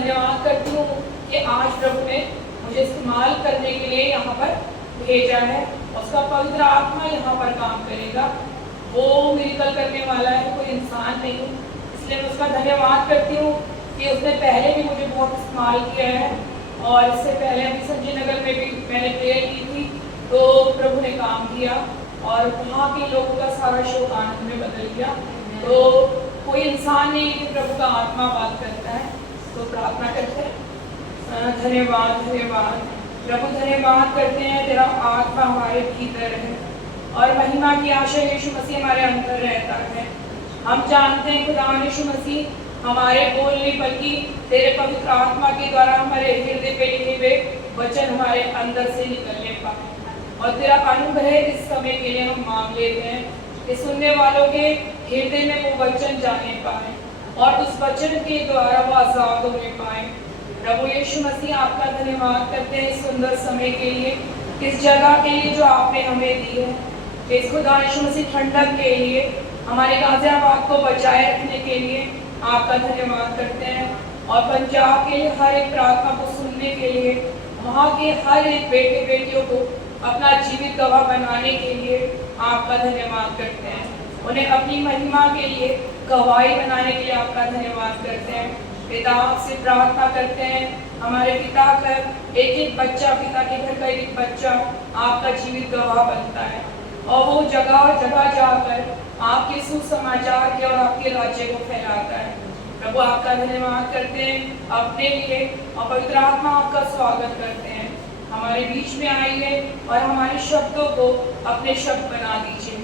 धन्यवाद करती हूँ कि आज प्रभु ने मुझे इस्तेमाल करने के लिए यहाँ पर भेजा है। उसका पवित्र आत्मा यहाँ पर काम करेगा। वो मिरेकल करने वाला है, कोई इंसान नहीं। इसलिए मैं उसका धन्यवाद करती हूँ कि उसने पहले भी मुझे बहुत इस्तेमाल किया है, और इससे पहले अभी संजय नगर में भी मैंने प्रेयर की थी तो प्रभु ने काम किया और वहाँ के लोगों का सारा शोक आनंद में बदल गया। तो कोई इंसान नहीं कि प्रभु का आत्मा बात करता है। तो प्रार्थना करते हैं। धन्यवाद धन्यवाद प्रभु, धन्यवाद करते हैं तेरा आत्मा हमारे भीतर है और महिमा की आशा यीशु मसीह हमारे अंदर रहता है। हम जानते हैं खुदा यीशु मसीह हमारे बोलने बल्कि तेरे पवित्र आत्मा के द्वारा हमारे हृदय पे लिखे हुए वचन हमारे अंदर से निकलने पाए, और तेरा अनुग्रह इस समय के लिए हम मांग लेते हैं कि सुनने वालों के हृदय में वो वचन जाने पाए और उस वचन के द्वारा वो आजाद होने पाए। प्रभु यीशु मसीह आपका धन्यवाद करते हैं इस सुंदर समय के लिए, इस जगह के लिए जो आपने हमें दी है, इस खुदा यीशु मसीह ठंडक के लिए, हमारे गाजियाबाद को बचाए रखने के लिए आपका धन्यवाद करते हैं, और पंजाब के लिए हर एक प्रार्थना को सुनने के लिए, वहाँ के हर एक बेटे बेटियों को अपना जीवित गवाह बनाने के लिए आपका धन्यवाद करते हैं। उन्हें अपनी महिमा के लिए गवाही बनाने के लिए आपका धन्यवाद करते हैं। पिता आपसे प्रार्थना करते हैं हमारे पिता का एक एक बच्चा, पिता के घर का एक बच्चा आपका जीवित गवाह बनता है और वो जगह जगह जाकर आपके सुसमाचार के और आपके राज्य को फैलाता है। प्रभु आपका धन्यवाद करते हैं अपने लिए, और पवित्र आत्मा आपका स्वागत करते हैं। हमारे बीच में आइए और हमारे शब्दों को अपने शब्द बना दीजिए।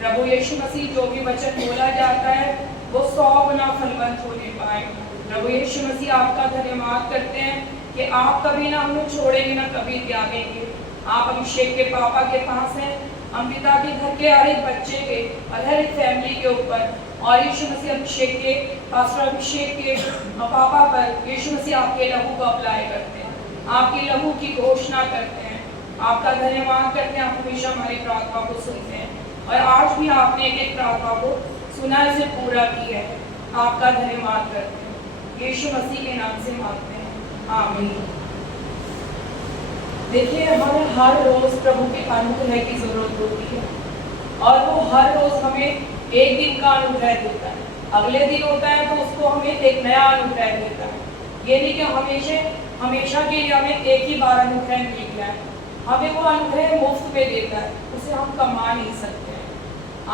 प्रभु यीशु मसीह जो भी वचन बोला जाता है वो 100 गुना फलवंत होने पाए। प्रभु यीशु मसीह आपका धन्यवाद करते हैं कि आप कभी ना हमें छोड़ेंगे ना कभी त्यागेंगे। आप अभिषेक के पापा के पास हैं, हम पिता के घर के हर एक बच्चे के और हर एक फैमिली के ऊपर, और यीशु मसीह अभिषेक के पास्टर अभिषेक के पापा पर यीशु मसीह आपके लहू को अप्लाई करते हैं, आपके लहू की घोषणा करते हैं। आपका धन्यवाद करते हैं, आप हमेशा हमारी प्रार्थना को सुनते हैं, और आज भी आपने एक एक प्रार्थना को सुना से पूरा किया है। आपका धन्यवाद करते हैं, यीशु मसीह के नाम से मांगते हैं, आमीन। देखिए, हमें हर रोज प्रभु के अनुग्रह की जरूरत होती है, और वो हर रोज हमें एक दिन का अनुग्रह देता है। अगले दिन होता है तो उसको हमें एक नया अनुग्रह देता है। ये नहीं कि हमेशा के लिए हमें एक ही बार अनुग्रह मिल गया है। हमें वो अनुग्रह मुफ्त में देता है, उसे हम कमा नहीं सकते हैं।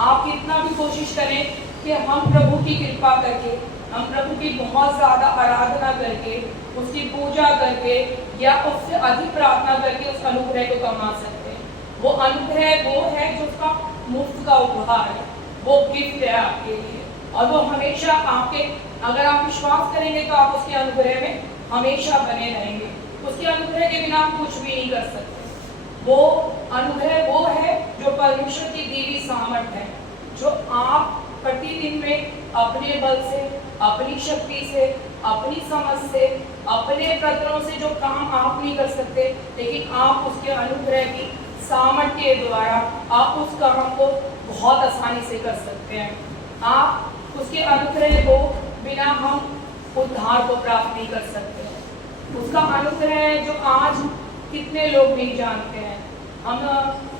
आप कितना भी कोशिश करें कि हम प्रभु की कृपा करके, हम प्रभु की बहुत ज़्यादा आराधना करके, उसकी पूजा करके या उससे अधिक प्रार्थना करके उस अनुग्रह को कमा सकते हैं। वो अनुग्रह वो है जो उसका मुफ्त का उपहार है, वो गिफ्ट है आपके लिए, और वो हमेशा आपके, अगर आप विश्वास करेंगे तो आप उसके अनुग्रह में हमेशा बने रहेंगे। उसके अनुग्रह के बिना आप कुछ भी नहीं कर सकते। वो अनुग्रह वो है जो परमेश्वर की दी हुई सामर्थ है, जो आप प्रतिदिन में अपने बल से, अपनी शक्ति से, अपनी समझ से, अपने प्रयत्नों से जो काम आप नहीं कर सकते, लेकिन आप उसके अनुग्रह की सामर्थ के द्वारा आप उस काम को बहुत आसानी से कर सकते हैं। आप उसके अनुग्रह को बिना हम उद्धार को प्राप्त नहीं कर सकते हैं। उसका अनुग्रह जो आज कितने लोग नहीं जानते हैं। हम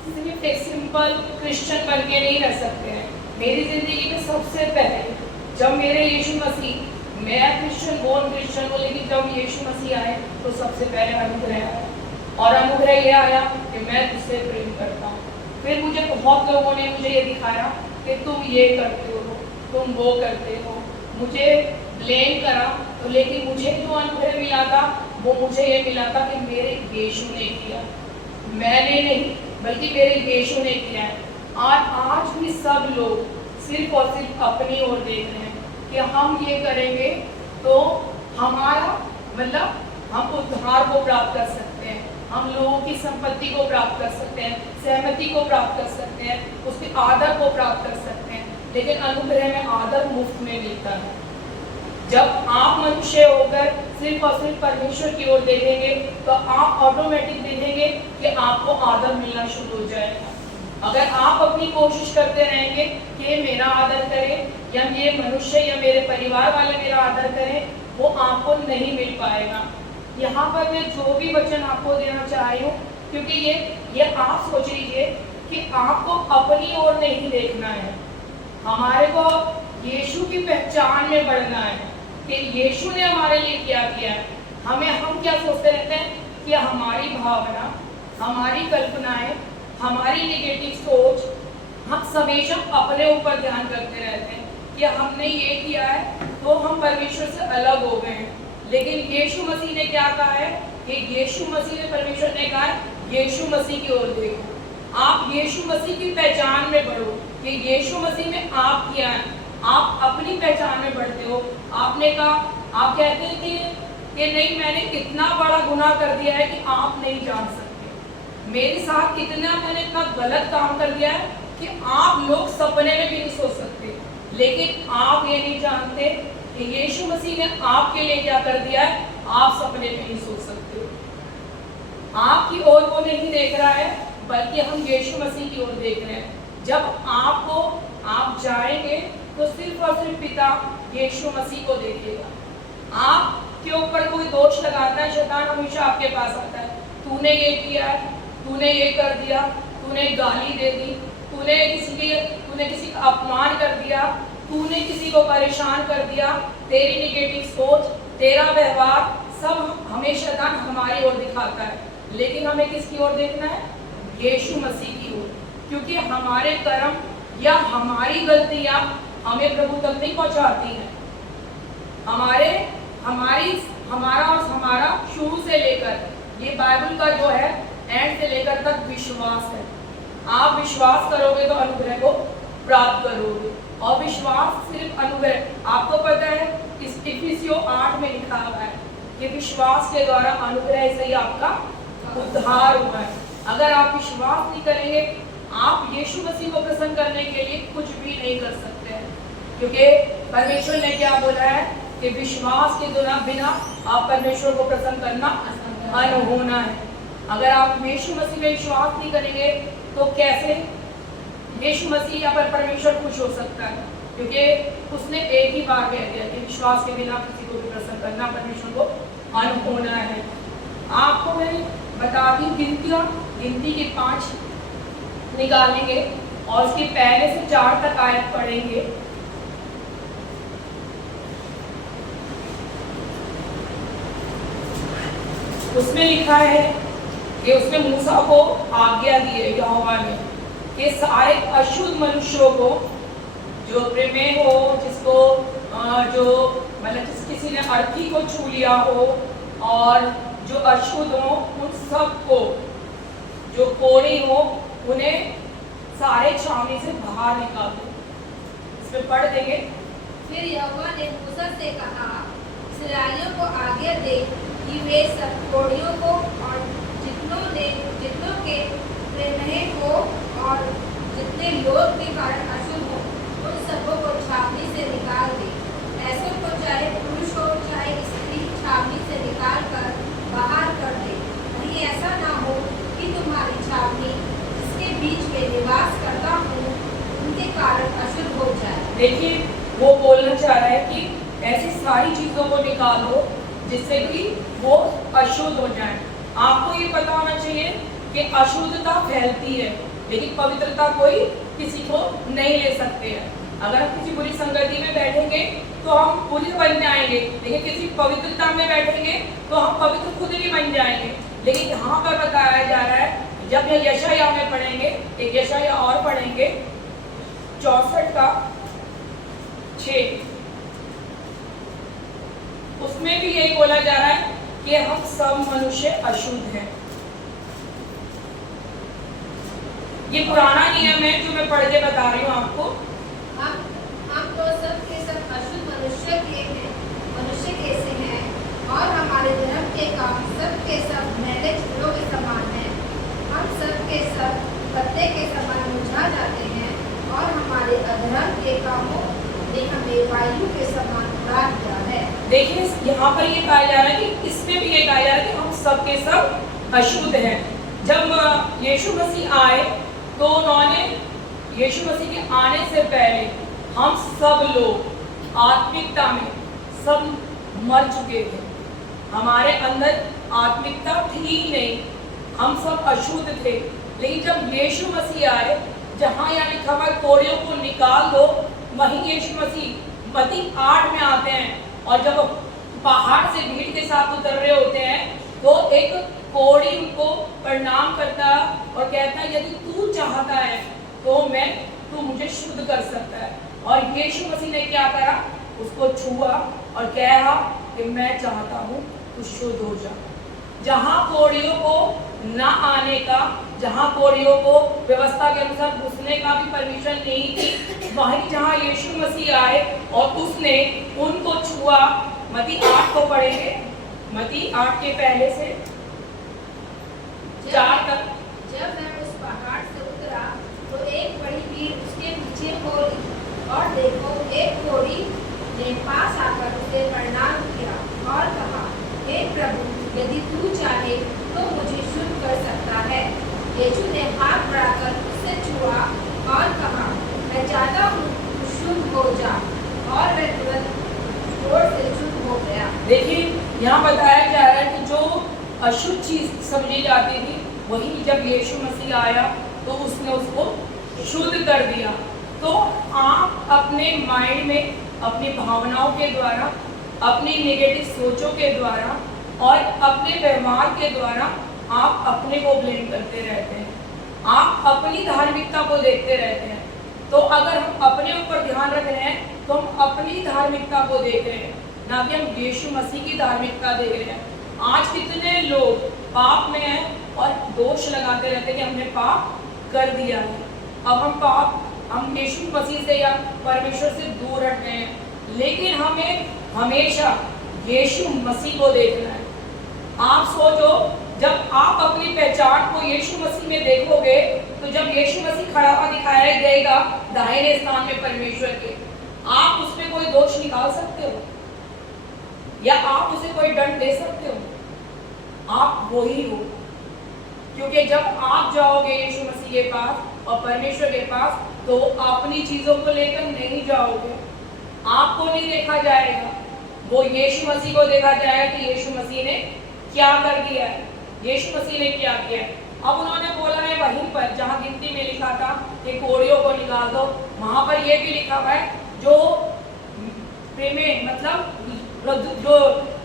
सिर्फ एक सिंपल क्रिश्चियन बन के नहीं रह सकते हैं। मेरी ज़िंदगी में सबसे पहले जब मेरे यीशु मसीह, मैं क्रिश्चियन बोर्न क्रिश्चियन हूँ, लेकिन जब यीशु मसीह आए तो सबसे पहले अनुग्रह आया, और अनुग्रह ये आया कि मैं तुझसे प्रेम करता हूँ। फिर मुझे बहुत लोगों ने मुझे ये दिखाया कि तुम ये करते हो, तुम वो करते हो, मुझे ब्लेम करा, तो लेकिन मुझे जो अनुग्रह मिला था वो मुझे ये मिला था कि मेरे यीशु ने किया, मैंने नहीं बल्कि मेरे यीशु ने किया है। और आज भी सब लोग सिर्फ और सिर्फ अपनी ओर देख रहे हैं कि हम ये करेंगे तो हमारा मतलब हम उद्धार को प्राप्त कर सकते हैं, हम लोगों की संपत्ति को प्राप्त कर सकते हैं, सहमति को प्राप्त कर सकते हैं, उसके आदर को प्राप्त कर सकते हैं। लेकिन अनुग्रह में आदर मुफ्त में मिलता है। जब आप मनुष्य होकर सिर्फ और सिर्फ परमेश्वर की ओर देखेंगे तो आप ऑटोमेटिक देखेंगे कि आपको आदर मिलना शुरू हो जाएगा। अगर आप अपनी कोशिश करते रहेंगे कि मेरा आदर करें या ये मनुष्य या मेरे परिवार वाले मेरा आदर करें, वो आपको नहीं मिल पाएगा। यहाँ पर मैं जो भी वचन आपको देना चाह रही हूँ, क्योंकि ये आप सोच लीजिए कि आपको अपनी ओर नहीं देखना है, हमारे को यीशु की पहचान में बढ़ना है कि यीशु ने हमारे लिए क्या किया है। हम क्या सोचते रहते हैं कि हमारी भावना, हमारी कल्पनाएं, हमारी नेगेटिव सोच, हम हमेशा अपने ऊपर ध्यान करते रहते हैं कि हमने ये किया है तो हम परमेश्वर से अलग हो गए हैं। लेकिन यीशु मसीह ने क्या कहा है कि यीशु मसीह ने, परमेश्वर ने कहा है यीशु मसीह की ओर देखो, आप यीशु मसीह की पहचान में बढ़ो कि यीशु मसीह में आप क्या है, आप अपनी पहचान में बढ़ते हो। आपने कहा, आप कहते हैं कि नहीं, मैंने इतना बड़ा गुनाह कर दिया है कि आप नहीं जान सकते, मेरे साथ मैंने इतना गलत काम कर दिया है कि आप लोग सपने में भी नहीं सोच सकते। लेकिन आप ये नहीं जानते कि यीशु मसीह ने आपके लिए क्या कर दिया है, आप सपने में नहीं सोच सकते। आपकी ओर वो नहीं देख रहा है, बल्कि हम यीशु मसीह की ओर देख रहे हैं। जब आप जाएंगे तो सिर्फ और सिर्फ पिता यीशु मसीह को देखेगा। आपके ऊपर कोई दोष लगाता है, शैतान हमेशा आपके पास आता है, तूने ये किया है, तूने ये कर दिया, तूने गाली दे दी, तूने किसी का अपमान कर दिया, तूने किसी को परेशान कर दिया, तेरी निगेटिव सोच, तेरा व्यवहार, सब हमेशा शैतान हमारी ओर दिखाता है। लेकिन हमें किसकी ओर देखना है? यीशु मसीह की ओर, क्योंकि हमारे कर्म या हमारी गलतियां हमें प्रभु तक नहीं पहुंचाती हैं। हमारा शुरू से लेकर ये बाइबल का जो है एंड से लेकर तक विश्वास है। आप विश्वास करोगे तो अनुग्रह को प्राप्त करोगे, और विश्वास सिर्फ अनुग्रह, आपको पता है इस इफिसियों 8 में लिखा हुआ है कि विश्वास के द्वारा अनुग्रह से ही आपका उद्धार हुआ है। अगर आप विश्वास नहीं करेंगे, आप यीशु मसीह को प्रसन्न करने के लिए कुछ भी नहीं कर सकते हैं, क्योंकि परमेश्वर ने क्या बोला है कि विश्वास के बिना आप परमेश्वर को प्रसन्न करना अनहोना है। अगर आप यीशु मसीह में विश्वास नहीं करेंगे तो कैसे यीशु मसीह या पर परमेश्वर खुश हो सकता है? क्योंकि उसने एक ही बार कह दिया कि विश्वास के बिना किसी को भी प्रसन्न करना परमेश्वर को अनहोना है। आपको मैं बता दी गिनती की 5 निकालेंगे और उसके पहले से 4 तक आयत पढ़ेंगे। उसमें लिखा है कि उसने मूसा को आज्ञा दी है यहोवा ने कि सारे अशुद्ध मनुष्यों को, जो प्रेमे हो, जिसको जो मतलब किसी ने अर्थी को छू लिया हो, और जो अशुद्ध हो उन सबको, जो कोढ़ी हो, उन्हें सारे छावनी से बाहर निकाल दो। इसमें पढ़ देंगे। फिर यहोवा ने मूसा से कहा, इस्राएलियों को आज्ञा दे कि वे सब कोढ़ियों को और जितनों के प्रेमहे हो और जितने लोग के कारण अशुद्ध हो, उन सबों को छावनी से निकाल दे। ऐसों को चाहे पुरुष हो चाहे स्त्री छावनी से निकाल कर बाहर कर दे। कहीं ऐसा ना हो कि तुम्हारी छावनी जिसके बीच में निवास करता हूँ उनके कारण अशुद्ध हो जाए। देखिए, वो बोलना चाह रहा है कि ऐसी सारी चीजों को निकालो जिससे कि वो अशुद्ध हो जाए। आपको ये पता होना चाहिए कि अशुद्धता फैलती है, लेकिन पवित्रता कोई किसी को नहीं ले सकते हैं। अगर हम किसी बुरी संगति में बैठेंगे तो हम बुरे बन जाएंगे, लेकिन किसी पवित्रता में बैठेंगे तो हम पवित्र खुद भी बन जाएंगे। लेकिन यहाँ पर बताया जा रहा है, जब ये यशायाह में पढ़ेंगे, एक यशायाह और पढ़ेंगे 64 का 6, उसमें भी यही बोला जा रहा है कि हम सब मनुष्य अशुद्ध हैं। ये पुराना नियम है जो मैं पढ़ के बता रही हूँ आपको। हम तो सब के सब अशुद्ध मनुष्य के से हैं, और हमारे धर्म के काम सब के सब मैले चिड़ों के समान हैं। हम सब के सब पत्ते के समान मुरझा जाते हैं, और हमारे अधर्म के कामों ने हमें वायु के समान उड़ा दिया है। देखिए, यहाँ पर ये कहा जा रहा है कि इसमें भी ये कहा जा रहा है कि हम सब के सब अशुद्ध हैं। जब यीशु मसीह आए तो उन्होंने यीशु मसीह के आने से पहले हम सब लोग आत्मिकता में सब मर चुके थे। हमारे अंदर आत्मिकता थी ही नहीं, हम सब अशुद्ध थे। लेकिन जब यीशु मसीह आए, जहाँ यहाँ लिखा हुआ कोड़ियों को निकाल दो, वहीं यीशु मसीह मत्ती 8 में आते हैं और जब पहाड़ से भीड़ के साथ उतर रहे होते हैं तो एक कोड़ी उनको प्रणाम करता और कहता है यदि तू चाहता है तो तू मुझे शुद्ध कर सकता है। और यीशु मसीह ने क्या करा, उसको छुआ और कहा कि मैं चाहता हूँ तू शुद्ध हो जा। जहाँ कोड़ियों को ना आने का, जहाँ कोड़ियों को व्यवस्था के अनुसार घुसने का भी परमिशन नहीं थी, वहीं जहाँ यीशु मसीह आए और उसने उनको छुआ। मत्ती 8 को पढ़ेंगे, मत्ती 8 के पहले से 4 तक। जब मैं उस पहाड़ से उतरा तो एक बड़ी भीड़ उसके पीछे हो रही, और देखो एक कोढ़ी ने पास आकर उसे प्रणाम किया और कहा, हे प्रभु, यदि तू चाहे तो मुझे शुद्ध कर सकता है। यीशु ने हाथ बढ़ाकर उससे छुआ और कहा, मैं चाहता हूँ तू शुद्ध हो जा, और वह तुरंत जोर से शुद्ध हो गया। देखिए यहाँ बताया जा रहा है कि जो अशुद्ध चीज समझी जाती थी, वही जब यीशु मसीह आया तो उसने उसको शुद्ध कर दिया। तो आप अपने माइंड में अपनी भावनाओं के द्वारा, अपनी नेगेटिव सोचों के द्वारा और अपने व्यवहार के द्वारा आप अपने को ब्लेम करते रहते हैं, आप अपनी धार्मिकता को देखते रहते हैं। तो अगर हम अपने ऊपर ध्यान रख रहे हैं तो हम अपनी धार्मिकता को देख रहे हैं, ना कि हम यीशु मसीह की धार्मिकता देख रहे हैं। आज कितने लोग पाप में हैं और दोष लगाते रहते हैं कि हमने पाप कर दिया है। अब हम यीशु मसीह से या परमेश्वर से दूर हट गए हैं। लेकिन हमें हमेशा यीशु मसीह को देखना है। आप सोचो, जब आप अपनी पहचान को यीशु मसीह में देखोगे तो जब यीशु मसीह खड़ा हुआ दिखाया देगा दाहिने स्थान में परमेश्वर के, आप उसमें कोई दोष निकाल सकते हो या आप उसे कोई दंड दे सकते हो? आप वही हो। क्योंकि जब आप जाओगे यीशु मसीह के पास और परमेश्वर के पास तो अपनी चीजों को लेकर नहीं जाओगे, आपको नहीं देखा जाएगा, वो यीशु मसीह को देखा जाएगा कि यीशु मसीह ने क्या कर दिया है, यीशु मसीह ने क्या किया है। अब उन्होंने बोला है वहीं पर जहाँ गिनती में लिखा था कि कोड़ियों को निकाल दो, वहां पर यह भी लिखा हुआ है जो प्रेमे मतलब जो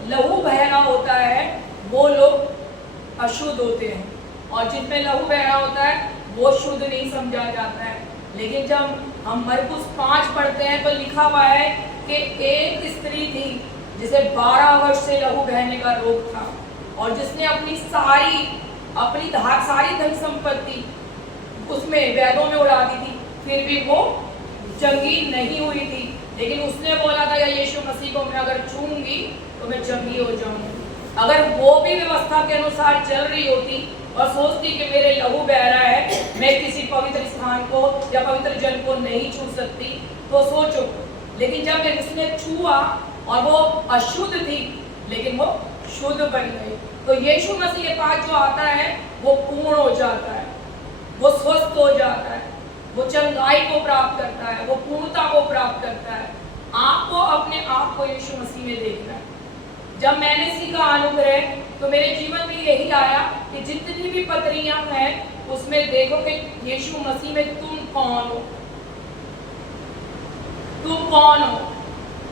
लहू बहना होता है वो लोग अशुद्ध होते हैं, और जिसमें लहू बहना होता है वो शुद्ध नहीं समझा जाता है। लेकिन जब हम मरकुस 5 पढ़ते हैं तो लिखा हुआ है कि एक स्त्री थी जिसे 12 वर्ष से लहू बहने का रोग था, और जिसने अपनी सारी धन संपत्ति उसमें वैदों में उड़ा दी थी, फिर भी वो चंगी नहीं हुई थी। लेकिन उसने बोला था, या यीशु मसीह को मैं अगर छूऊंगी तो मैं चंगी हो जाऊंगी। अगर वो भी व्यवस्था के अनुसार चल रही होती और सोचती कि मेरे लहू बह रहा है, मैं किसी पवित्र स्थान को या पवित्र जल को नहीं छू सकती, तो सोचो। लेकिन जब उसने छुआ और वो अशुद्ध थी लेकिन वो शुद्ध बन गई। तो यीशु मसीह के पास जो आता है वो पूर्ण हो जाता है, वो स्वस्थ हो जाता है, वो चंगाई को प्राप्त करता है, वो पूर्णता को प्राप्त करता है। आपको अपने आप को यीशु मसीह में देखना है। जब मैंने सीखा अनुग्रह तो मेरे जीवन में यही आया कि जितनी भी पत्रियां हैं उसमें देखो कि यीशु मसीह में तुम कौन हो, तुम कौन हो।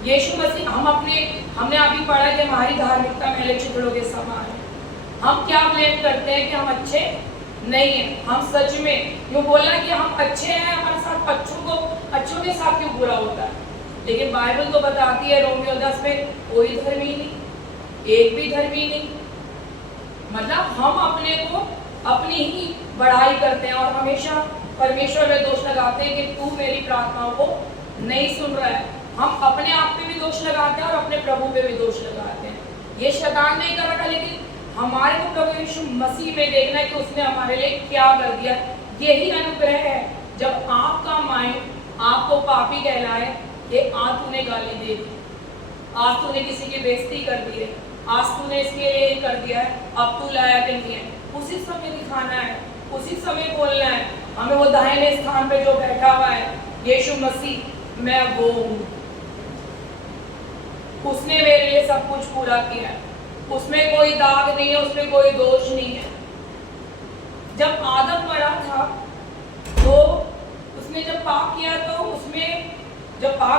यीशु मसीह हमने अभी पढ़ा कि हमारी धार्मिकता मैले चिथड़ों के समान है। हम क्या ब्लेम करते हैं कि हम अच्छे नहीं हैं। हम सच में यूँ बोलना कि हम अच्छे हैं, हमारे साथ अच्छों के साथ क्यों बुरा होता है। लेकिन बाइबल तो बताती है रोमियो 10 में कोई धर्मी नहीं, एक भी धर्मी नहीं। मतलब हम अपने को अपनी ही बढ़ाई करते हैं और हमेशा परमेश्वर में दोष लगाते हैं कि तू मेरी प्रार्थनाओं को नहीं सुन रहा है। हम अपने आप पे भी दोष लगाते हैं और अपने प्रभु पे भी दोष लगाते हैं। ये शैतान नहीं कर रहा, लेकिन हमारे को प्रभु यीशु मसीह में देखना है कि उसने हमारे लिए क्या कर दिया। यही अनुग्रह है। जब आपका माइंड आपको पापी कहलाए कि आज तूने गाली दे दी, आज तूने किसी की बेइज्जती कर दी है, आज तूने इसके कर दिया है, अब तू लायक नहीं है, उसी समय दिखाना है, उसी समय बोलना है हमें वो दाहिने स्थान पे जो बैठा हुआ है यीशु मसीह, मैं वो हूँ। उसने मेरे लिए सब कुछ पूरा किया है, उसमें कोई दाग नहीं है, उसमें कोई दोष नहीं है। जब आदम मरा था तो उसने जब पाप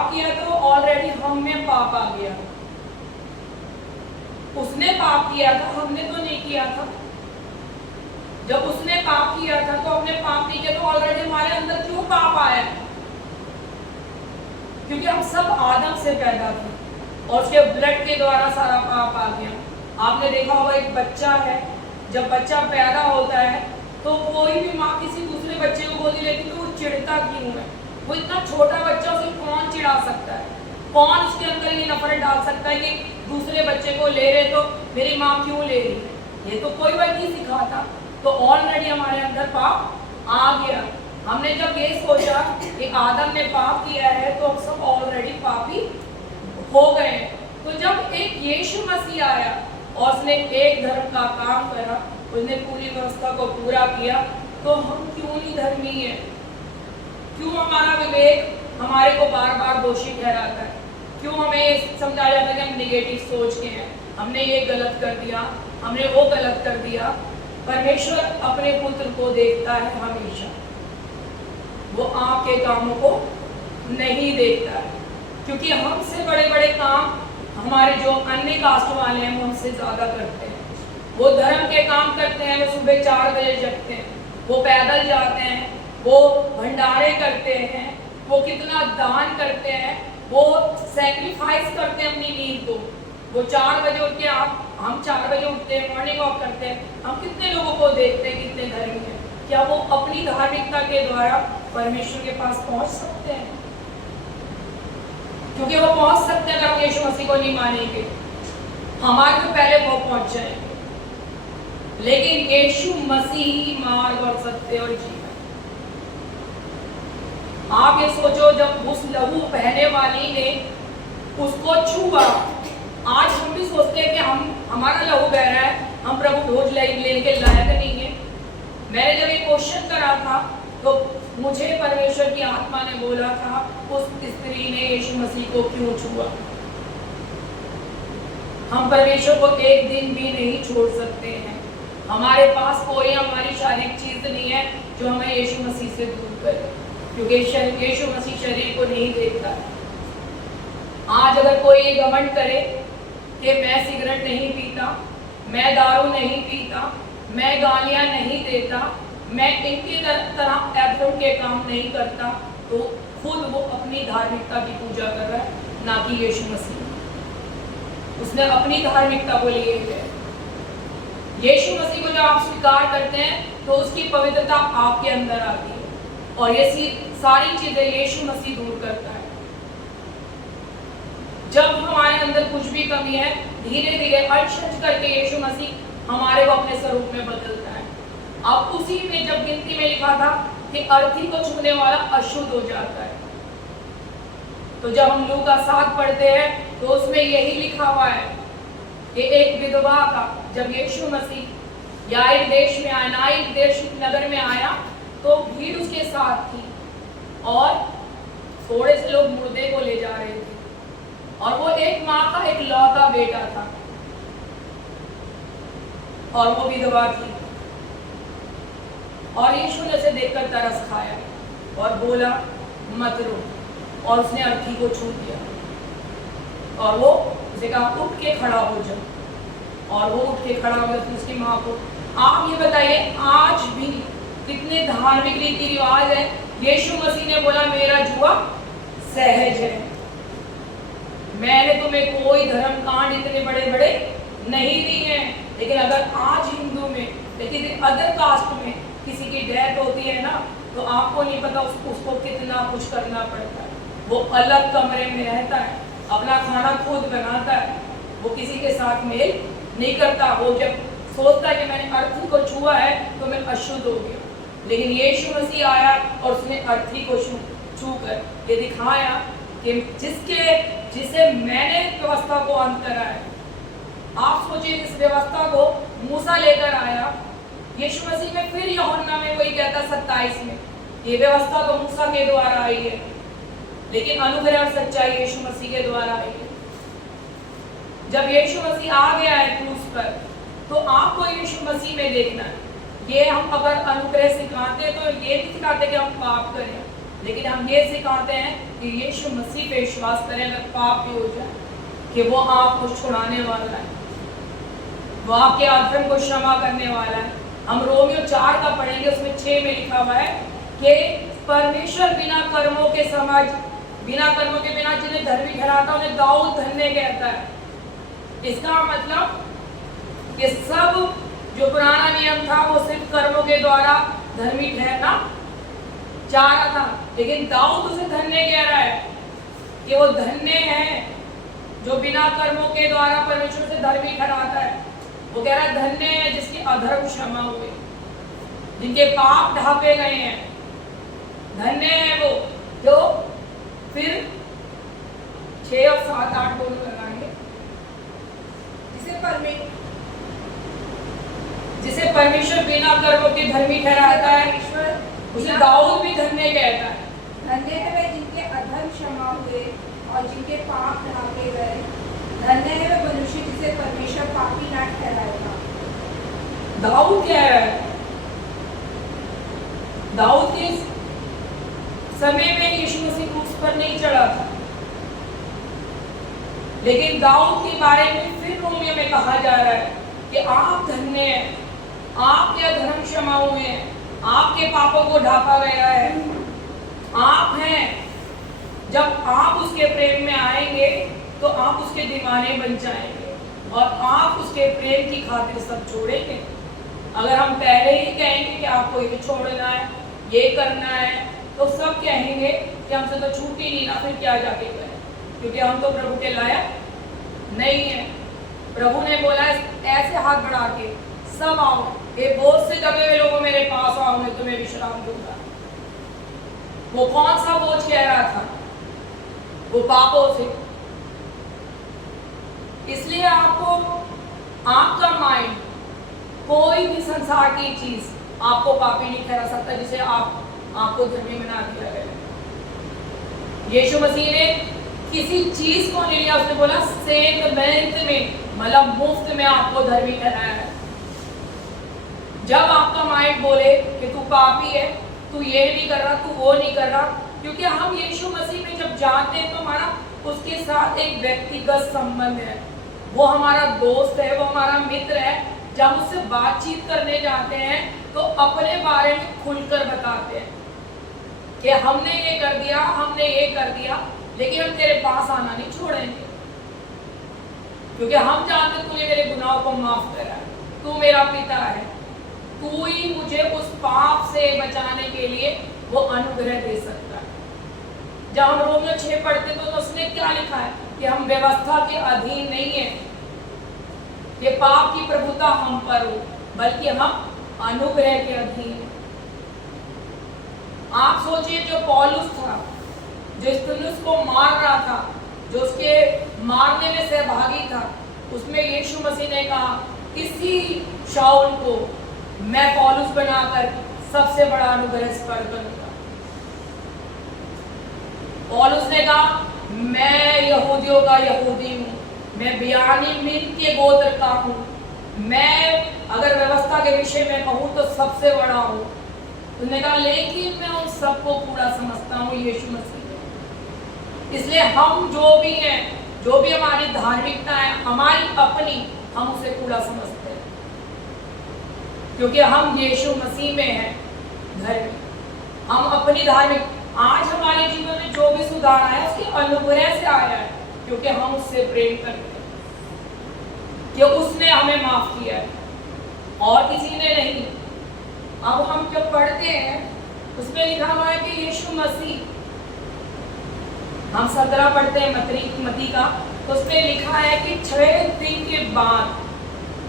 किया तो ऑलरेडी हम में पाप आ गया। उसने पाप किया था, हमने तो नहीं किया था। जब उसने पाप किया था तो हमने पाप नहीं किया, तो ऑलरेडी हमारे अंदर क्यों पाप आया? क्योंकि हम सब आदम से पैदा थे और उसके ब्लड के द्वारा सारा पाप आ गया। आपने देखा होगा एक बच्चा है, जब बच्चा पैदा होता है तो कोई भी माँ किसी दूसरे बच्चे को गोदी लेती तो वो चिढ़ता क्यों है? वो इतना छोटा बच्चा, उसे कौन चिढ़ा सकता है? कौन उसके अंदर ये नफरत डाल सकता है कि दूसरे बच्चे को ले रहे तो मेरी माँ क्यों ले रही है? ये तो कोई वही नहीं सिखाता। तो ऑलरेडी हमारे अंदर पाप आ गया। हमने जब ये सोचा कि आदम ने पाप किया है तो हम सब ऑलरेडी पापी हो गए। तो जब एक यीशु मसीह आया और उसने एक धर्म का काम करा, उसने पूरी व्यवस्था को पूरा किया, तो हम क्यों नहीं धर्मी है? क्यों हमारा विवेक हमारे को बार बार दोषी ठहराता है? क्यों हमें समझाया जाता है कि हम निगेटिव सोच के हैं, हमने ये गलत कर दिया, हमने वो गलत कर दिया? परमेश्वर अपने पुत्र को देखता है हमेशा, वो आपके कामों को नहीं देखता है। क्योंकि हमसे बड़े बड़े काम हमारे जो अन्य कास्ट वाले हैं वो हमसे ज्यादा करते हैं। वो धर्म के काम करते हैं, वो सुबह 4 बजे जगते हैं, वो पैदल जाते हैं, वो भंडारे करते हैं, वो कितना दान करते हैं, वो सैक्रिफाइस करते हैं अपनी नींद को। वो 4 बजे उठ के हम 4 बजे उठते हैं, मॉर्निंग वॉक करते हैं। हम कितने लोगों को देखते हैं कितने धर्मी हैं? क्या वो अपनी धार्मिकता के द्वारा परमेश्वर के पास पहुंच सकते हैं? क्योंकि वो पहुंच सकते हैं अगर हम यीशु मसीह को नहीं मानेंगे, हमारे तो पहले वो पहुंच जाएंगे। लेकिन यीशु मसीह ही मार्ग और सत्य और जीवन। आप ये सोचो, जब उस लहू बहने वाली ने उसको छुआ, आज हम भी सोचते हैं कि हमारा लहू बह रहा है, हम प्रभु भोज लेने के लायक नहीं है। मैंने जब ये क्वेश्चन करा था तो मुझे परमेश्वर की आत्मा ने बोला था, उस स्त्री ने यीशु मसीह को क्यों छुआ? हम परमेश्वर को एक दिन भी नहीं छोड़ सकते हैं। हमारे पास कोई हमारी शारीरिक चीज नहीं है जो हमें यीशु मसीह से दूर करे, क्योंकि यीशु मसीह शरीर को नहीं देखता। आज अगर कोई घमंड करे कि मैं सिगरेट नहीं पीता, मैं दारू नहीं पीता, मैं गालियां नहीं देता, मैं इनकी तरह अधर्म के काम नहीं करता, तो खुद वो अपनी धार्मिकता की पूजा कर रहा है, ना कि यीशु मसीह। उसने अपनी धार्मिकता को लिए है। यीशु मसीह को जब आप स्वीकार करते हैं तो उसकी पवित्रता आपके अंदर आती है और ये सारी चीजें यीशु मसीह दूर करता है। जब हमारे अंदर कुछ भी कमी है, धीरे धीरे अर्ज करके यीशु मसीह हमारे को अपने स्वरूप में बदलता है। अब उसी में जब गिनती में लिखा था कि अर्थी को छूने वाला अशुद्ध हो जाता है, तो जब हम लूका 7 पढ़ते हैं तो उसमें यही लिखा हुआ है कि एक विधवा का जब यीशु मसीह याईर देश में आया, नाईन देश नगर में आया, तो भीड़ उसके साथ थी और थोड़े से लोग मुर्दे को ले जा रहे थे और वो एक माँ का एक लौता बेटा था और वो विधवा थी। और यीशु ने उसे देखकर तरस खाया और बोला मत रो, और उसने अर्थी को छू दिया और वो उसे कहा उठ के खड़ा हो जा, और वो उठ के खड़ा हो गया। उसकी माँ को, आप ये बताइए आज भी कितने धार्मिक रीति रिवाज है? यीशु मसीह ने बोला मेरा जुआ सहज है, मैंने तुम्हें कोई धर्म कांड इतने बड़े बड़े नहीं दिए हैं। लेकिन अगर आज हिंदू में, लेकिन अदर कास्ट में किसी की डेथ होती है ना, तो आपको नहीं पता उसको कितना कुछ करना पड़ता है। वो अलग कमरे में रहता है, अपना खाना खुद बनाता है, वो किसी के साथ मेल नहीं करता। वो जब सोचता है कि मैंने अर्थी को छुआ है तो मैं अशुद्ध हो गया, लेकिन यीशु मसीह आया और उसने अर्थी को छू कर ये दिखाया कि जिसे मैंने व्यवस्था को अंत करा है। आप सोचिए, इस व्यवस्था को मूसा लेकर आया यीशु मसीह में फिर यूहन्ना में वही कहता 27 में, ये व्यवस्था तो मूसा के द्वारा आई है, लेकिन अनुग्रह और सच्चाई यीशु मसीह के द्वारा आई है। जब यीशु मसीह आ गया है क्रूस पर, तो आपको यीशु मसीह में देखना है। ये हम अगर अनुग्रह सिखाते हैं तो ये नहीं सिखाते कि हम पाप करें, लेकिन हम ये सिखाते हैं कि यीशु मसीह पे विश्वास करें, अगर पाप भी हो जाए कि वो आपको छुड़ाने वाला है, वो आपके अधर्म को क्षमा करने वाला है। हम रोमियो 4 का पढ़ेंगे, उसमें 6 में लिखा हुआ है कि परमेश्वर बिना कर्मों के बिना जिन्हें धर्मी ठहराता उन्हें दाऊद धन्य कहता है। इसका मतलब कि सब जो पुराना नियम था वो सिर्फ कर्मों के द्वारा धर्मी ठहरना चाह रहा था, लेकिन दाऊद उसे धन्य कह रहा है कि वो धन्य है जो बिना कर्मों के द्वारा परमेश्वर से धर्मी ठहराता है। वो कह रहा है धन्य है जिसके अधर्म क्षमा हुए, जिनके पाप ढांपे गए हैं। धन्य है वो जो, फिर 6 और 7 8 दोनों लगाएंगे। जिसे परमेश्वर बिना कर्मों के धर्मी ठहराता है, उसे दाऊद भी धन्य कहता है। धन्य है वे जिनके अधर्म क्षमा हुए और जिनके पाप ढांपे गए। धन्य है वे मनुष्य जिसे परमेश्वर पापी न ठहराएगा। दाऊद कह रहा है, दाऊद के समय में यीशु मसीह क्रूस पर नहीं चढ़ा था, लेकिन दाऊद के बारे में फिर रोमियो में कहा जा रहा है कि आप धन्य हैं, आपके अधर्म क्षमा हुए हैं, आपके पापों को ढांपा गया है। आप हैं, जब आप उसके प्रेम में आएंगे तो आप उसके दीवाने बन जाएंगे और आप उसके प्रेम की खातिर सब छोड़ेंगे। अगर हम पहले ही कहेंगे कि आपको ये छोड़ना है, ये करना है, तो सब कहेंगे कि हमसे तो छूट ही नहीं ना, फिर क्या जाके करें, क्योंकि हम तो प्रभु के लायक नहीं है। प्रभु ने बोला ऐसे हाथ बढ़ा के, सब आओ, ये बोझ से दबे हुए लोगों मेरे पास आओ, मैं तुम्हें विश्राम दूंगा। वो कौन सा बोझ कह रहा था? वो पापों से। इसलिए आपको, आपका माइंड, कोई भी संसार की चीज आपको पापी नहीं ठहरा सकता जिसे आपको धर्मी बना दिया गया। यीशु मसीह ने किसी चीज को नहीं लिया, उसने बोला सेंतमेंट में, मतलब मुफ्त में आपको धर्मी ठहराया है। जब आपका माइंड बोले कि तू पापी है, तू ये नहीं कर रहा, तू वो नहीं कर रहा, क्योंकि हम यीशु मसीह में जब जाते हैं तो हमारा उसके साथ एक व्यक्तिगत संबंध है। वो हमारा दोस्त है, वो हमारा मित्र है। जब हम उससे बातचीत करने जाते हैं तो अपने बारे में खुलकर बताते हैं कि हमने ये कर दिया, हमने ये कर दिया, लेकिन हम तेरे पास आना नहीं छोड़ेंगे, क्योंकि हम जानते हैं तूने मेरे गुनाहों को माफ करा है, तू मेरा पिता है, तू ही मुझे उस पाप से बचाने के लिए वो अनुग्रह दे सकता है। जब हम रोमियो 6 पढ़ते तो उसने क्या लिखा है कि हम व्यवस्था के अधीन नहीं है, ये पाप की प्रभुता हम पर हो, बल्कि हम अनुग्रह के अधीन हैं। आप सोचिए, जो पौलुस था, जो स्तिफनुस को मार रहा था, जो उसके मारने में सहभागी था, उसमें यीशु मसीह ने कहा इसी शाऊल को मैं पौलुस बनाकर सबसे बड़ा अनुग्रह स्पर्श करूंगा। पौलुस ने कहा मैं यहूदियों का यहूदी हूँ, मैं बिन्यामीन के गोत्र का हूँ, मैं अगर व्यवस्था के विषय में कहूँ तो सबसे बड़ा हूँ। उसने कहा लेकिन मैं उन सबको पूरा समझता हूँ यीशु मसीह में। इसलिए हम जो भी हैं, जो भी हमारी धार्मिकता है, हमारी अपनी, हम उसे पूरा समझते हैं, क्योंकि हम यीशु मसीह में हैं धर्मी। हम अपनी धार्मिक, आज हमारे जीवन में जो भी सुधार आया उसके अनुग्रह से आया है, क्योंकि हम उससे प्रेम करते हैं, कि उसने हमें माफ किया है और किसी ने नहीं। अब हम जब पढ़ते हैं उसमें लिखा हुआ है कि यीशु मसीह, हम 17 पढ़ते हैं मती का, तो उसमें लिखा है कि 6 दिन के बाद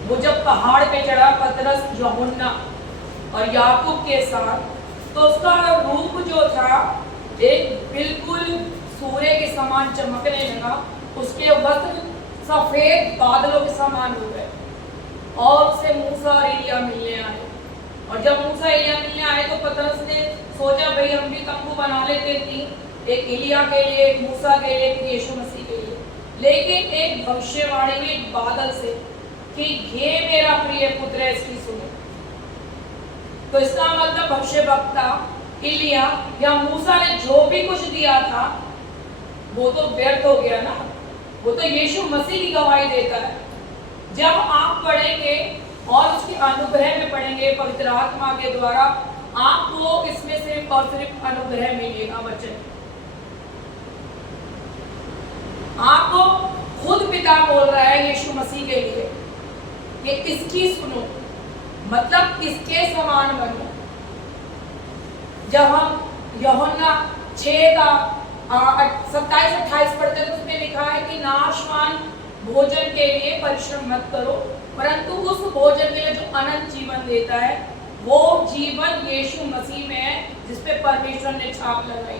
वो जब पहाड़ पे चढ़ा पतरस, यूहन्ना और याकूब के साथ, तो उसका रूप जो था एक बिल्कुल सूर्य के समान चमकने लगा, उसके वस्त्र सफेद बादलों के समान हो गए और उसे मूसा और एलिया मिलने आए। और जब मूसा एलिया मिलने आए तो पतरस ने सोचा भाई हम भी तंबू बना लेते थी, एक एलिया के लिए, एक मूसा के लिए, एक यीशु मसीह के लिए। लेकिन एक भविष्यवाणी हुई एक बादल से कि ये मेरा प्रिय पुत्र है, इसकी सुनो। तो इसका मतलब भविष्यवक्ता एलिया या मूसा ने जो भी कुछ दिया था वो तो व्यर्थ हो गया ना, वो तो यीशु मसीह की गवाही देता है। जब आप पढ़ेंगे और उसके अनुग्रह में पढ़ेंगे पवित्र आत्मा के द्वारा, आपको इसमें सिर्फ और सिर्फ अनुग्रह मिलेगा। वचन आपको खुद पिता बोल रहा है यीशु मसीह के लिए कि इसकी सुनो, मतलब इसके समान बनो। जब हम यूहन्ना 6 का 27-28 पढ़ते तो उसमें लिखा है कि नाशवान भोजन के लिए परिश्रम मत करो, परंतु उस भोजन के लिए जो अनंत जीवन देता है, वो जीवन यीशु मसीह में है, जिसपे परमेश्वर ने छाप लगाई।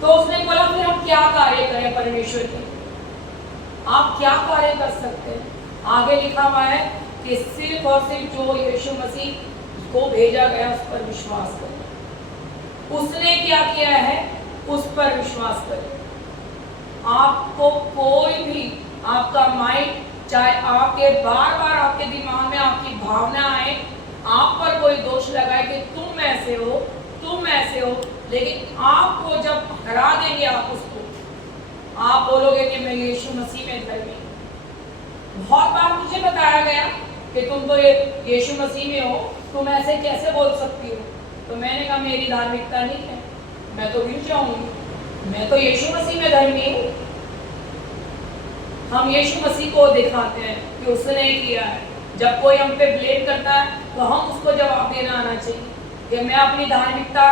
तो उसने बोला फिर हम क्या कार्य करें परमेश्वर के, आप क्या कार्य कर सकते हैं? आगे लिखा हुआ है कि सिर्फ और सिर्फ जो यीशु मसीह को भेजा गया उस पर विश्वास करें। उसने क्या किया है उस पर विश्वास करें। आपको कोई भी आपका माइंड, चाहे आपके बार बार आपके दिमाग में आपकी भावना आए, आप पर कोई दोष लगाए कि तुम ऐसे हो, तुम ऐसे हो, लेकिन आपको जब हरा देंगे आप उसको, आप बोलोगे कि मैं यीशु मसीह में धर्मी हूं। बहुत बार मुझे बताया गया कि तुम तो यीशु मसीह में हो, तुम ऐसे कैसे बोल सकती हो? तो मैंने कहा मेरी धार्मिकता नहीं है, मैं तो गिर जाऊंगी, मैं तो यीशु मसीह में धर्मी हूँ। हम यीशु मसीह को दिखाते हैं कि उसने किया है। जब कोई हम पे ब्लेम करता है तो हम उसको जवाब देना आना चाहिए कि मैं अपनी धार्मिकता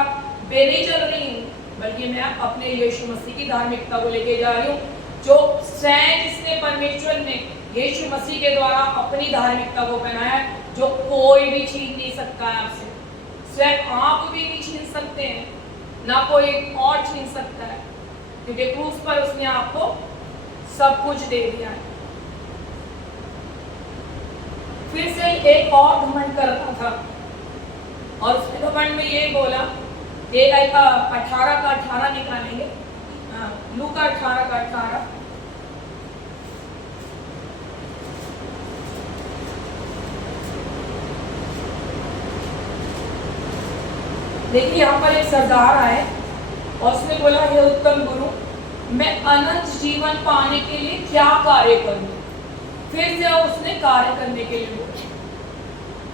पे नहीं चल रही हूँ, बल्कि मैं अपने यीशु मसीह की धार्मिकता को लेके जा रही हूँ, जो स्वयं जिसने परमेश्वर ने यीशु मसीह के द्वारा अपनी धार्मिकता को बनाया है, जो कोई भी छीन नहीं सकता है आपसे। स्वयं आप भी नहीं छीन सकते हैं, ना कोई और छीन सकता है, क्योंकि क्रूस पर उसने आपको सब कुछ दे दिया है। फिर से एक और घमंड कर रहा था, और उसने घमंड में ये बोला, एक 18 का 18 निकालेंगे, लूका 18 का 18। देखिए यहाँ पर एक सरदार आए और उसने बोला, हे उत्तम गुरु, मैं अनंत जीवन पाने के लिए क्या कार्य करूं? फिर से उसने कार्य करने के लिए बोला,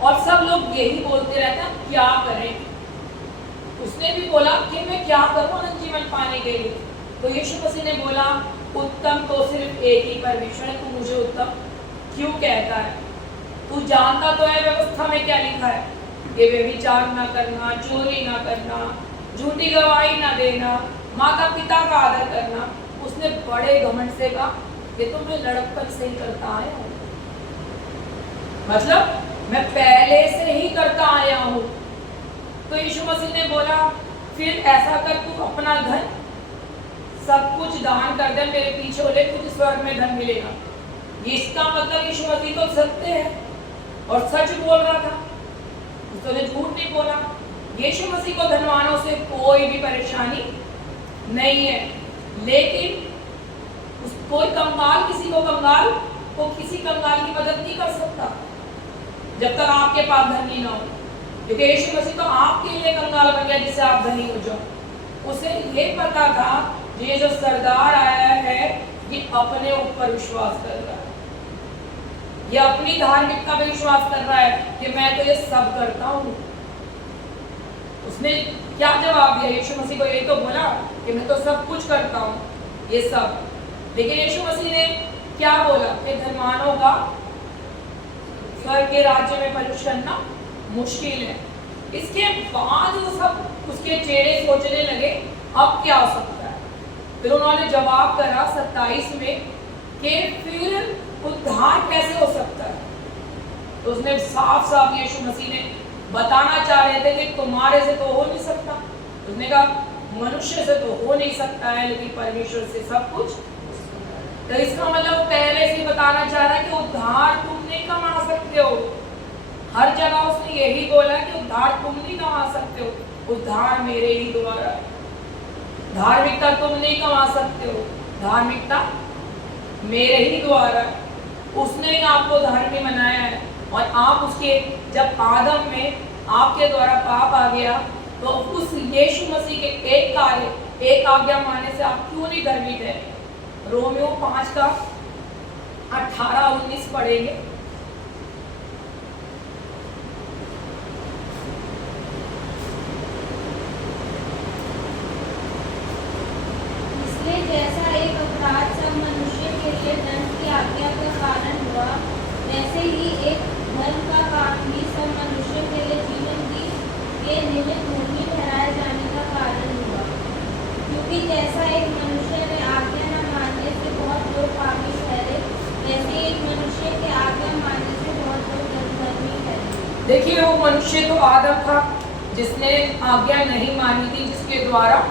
और सब लोग यही बोलते रहते हैं क्या करें। उसने भी बोला कि मैं क्या करूं अनंत जीवन पाने के लिए? तो यीशु मसीह ने बोला, उत्तम तो सिर्फ एक ही परमेश्वर है, तू मुझे उत्तम क्यों कहता है? तू जानता तो है व्यवस्था में क्या लिखा है कि व्यभिचार ना करना, चोरी ना करना, झूठी गवाही ना देना, माता पिता का आदर करना। उसने बड़े घमंड से कहा कि तो मैं लड़कपन से ही करता आया हूँ, मतलब मैं पहले से ही करता आया हूँ। तो यीशु मसीह ने बोला, फिर ऐसा कर, तू अपना धन सब कुछ दान कर दे, मेरे पीछे हो ले, तुझे स्वर्ग में धन मिलेगा। इसका मतलब यीशु मसीह तो सत्य है और सच बोल रहा था, उसने झूठ नहीं बोला। यीशु मसीह को धनवानों से कोई भी परेशानी नहीं है, लेकिन कोई कंगाल किसी को किसी कंगाल की मदद नहीं कर सकता जब तक आपके पास धनी ना हो, क्योंकि यीशु मसीह तो आपके लिए कंगाल बन गया जिससे आप धनी हो जाओ। उसे ये पता था ये जो सरदार आया है ये अपने ऊपर विश्वास कर रहा है, ये अपनी धार्मिकता पे विश्वास कर रहा है कि मैं तो ये सब करता हूँ। उसने क्या जवाब दिया? यीशु मसीह को यही तो बोला कि मैं तो सब कुछ करता हूँ ये सब। लेकिन यीशु मसीह ने क्या बोला कि धनवानों का स्वर्ग के राज्य में प्रवेश करना मुश्किल है। इसके बाद वो सब उसके चेहरे सोचने लगे अब क्या हो सकता है। फिर उन्होंने जवाब करा 27 में कि फिर उद्धार कैसे हो सकता है। तो उसने साफ साफ यीशु मसीह ने बताना चाह रहे थे कि तुम्हारे से तो हो नहीं सकता। उसने कहा मनुष्य से तो हो नहीं सकता है, लेकिन परमेश्वर से सब कुछ। तो इसका मतलब पहले से बताना चाह रहा है कि उद्धार तुम नहीं कमा सकते हो, हर जगह उसने यही बोला कि उद्धार तुम नहीं कमा सकते हो, उद्धार मेरे ही द्वारा है। धार्मिकता तुम नहीं कमा सकते हो, धार्मिकता मेरे ही द्वारा है। उसने ही आपको धर्मी बनाया है। और आप उसके, जब आदम में आपके द्वारा पाप आ गया, तो उस यीशु मसीह के एक कार्य, एक आज्ञा मानने से आप क्यों नहीं धर्मी ठहरे? रोमियो 5 का 18-19 पढ़ेंगे। इसलिए जैसा एक अपराध सब मनुष्य के लिए दंड की आज्ञा का कारण हुआ, वैसे ही एक धर्म का काम भी सब मनुष्य के लिए जीवन के निमित्त धर्मी ठहराए जाने का कारण हुआ। क्योंकि जैसा एक मनुष्य ने आज्ञा न मानने से बहुत लोग पापी ठहरे, वैसे एक मनुष्य के आज्ञा मानने से बहुत लोग धर्मी ठहरे। देखिए, वो मनुष्य तो आदम था जिसने आज्ञा नहीं मानी थी, जिसके द्वारा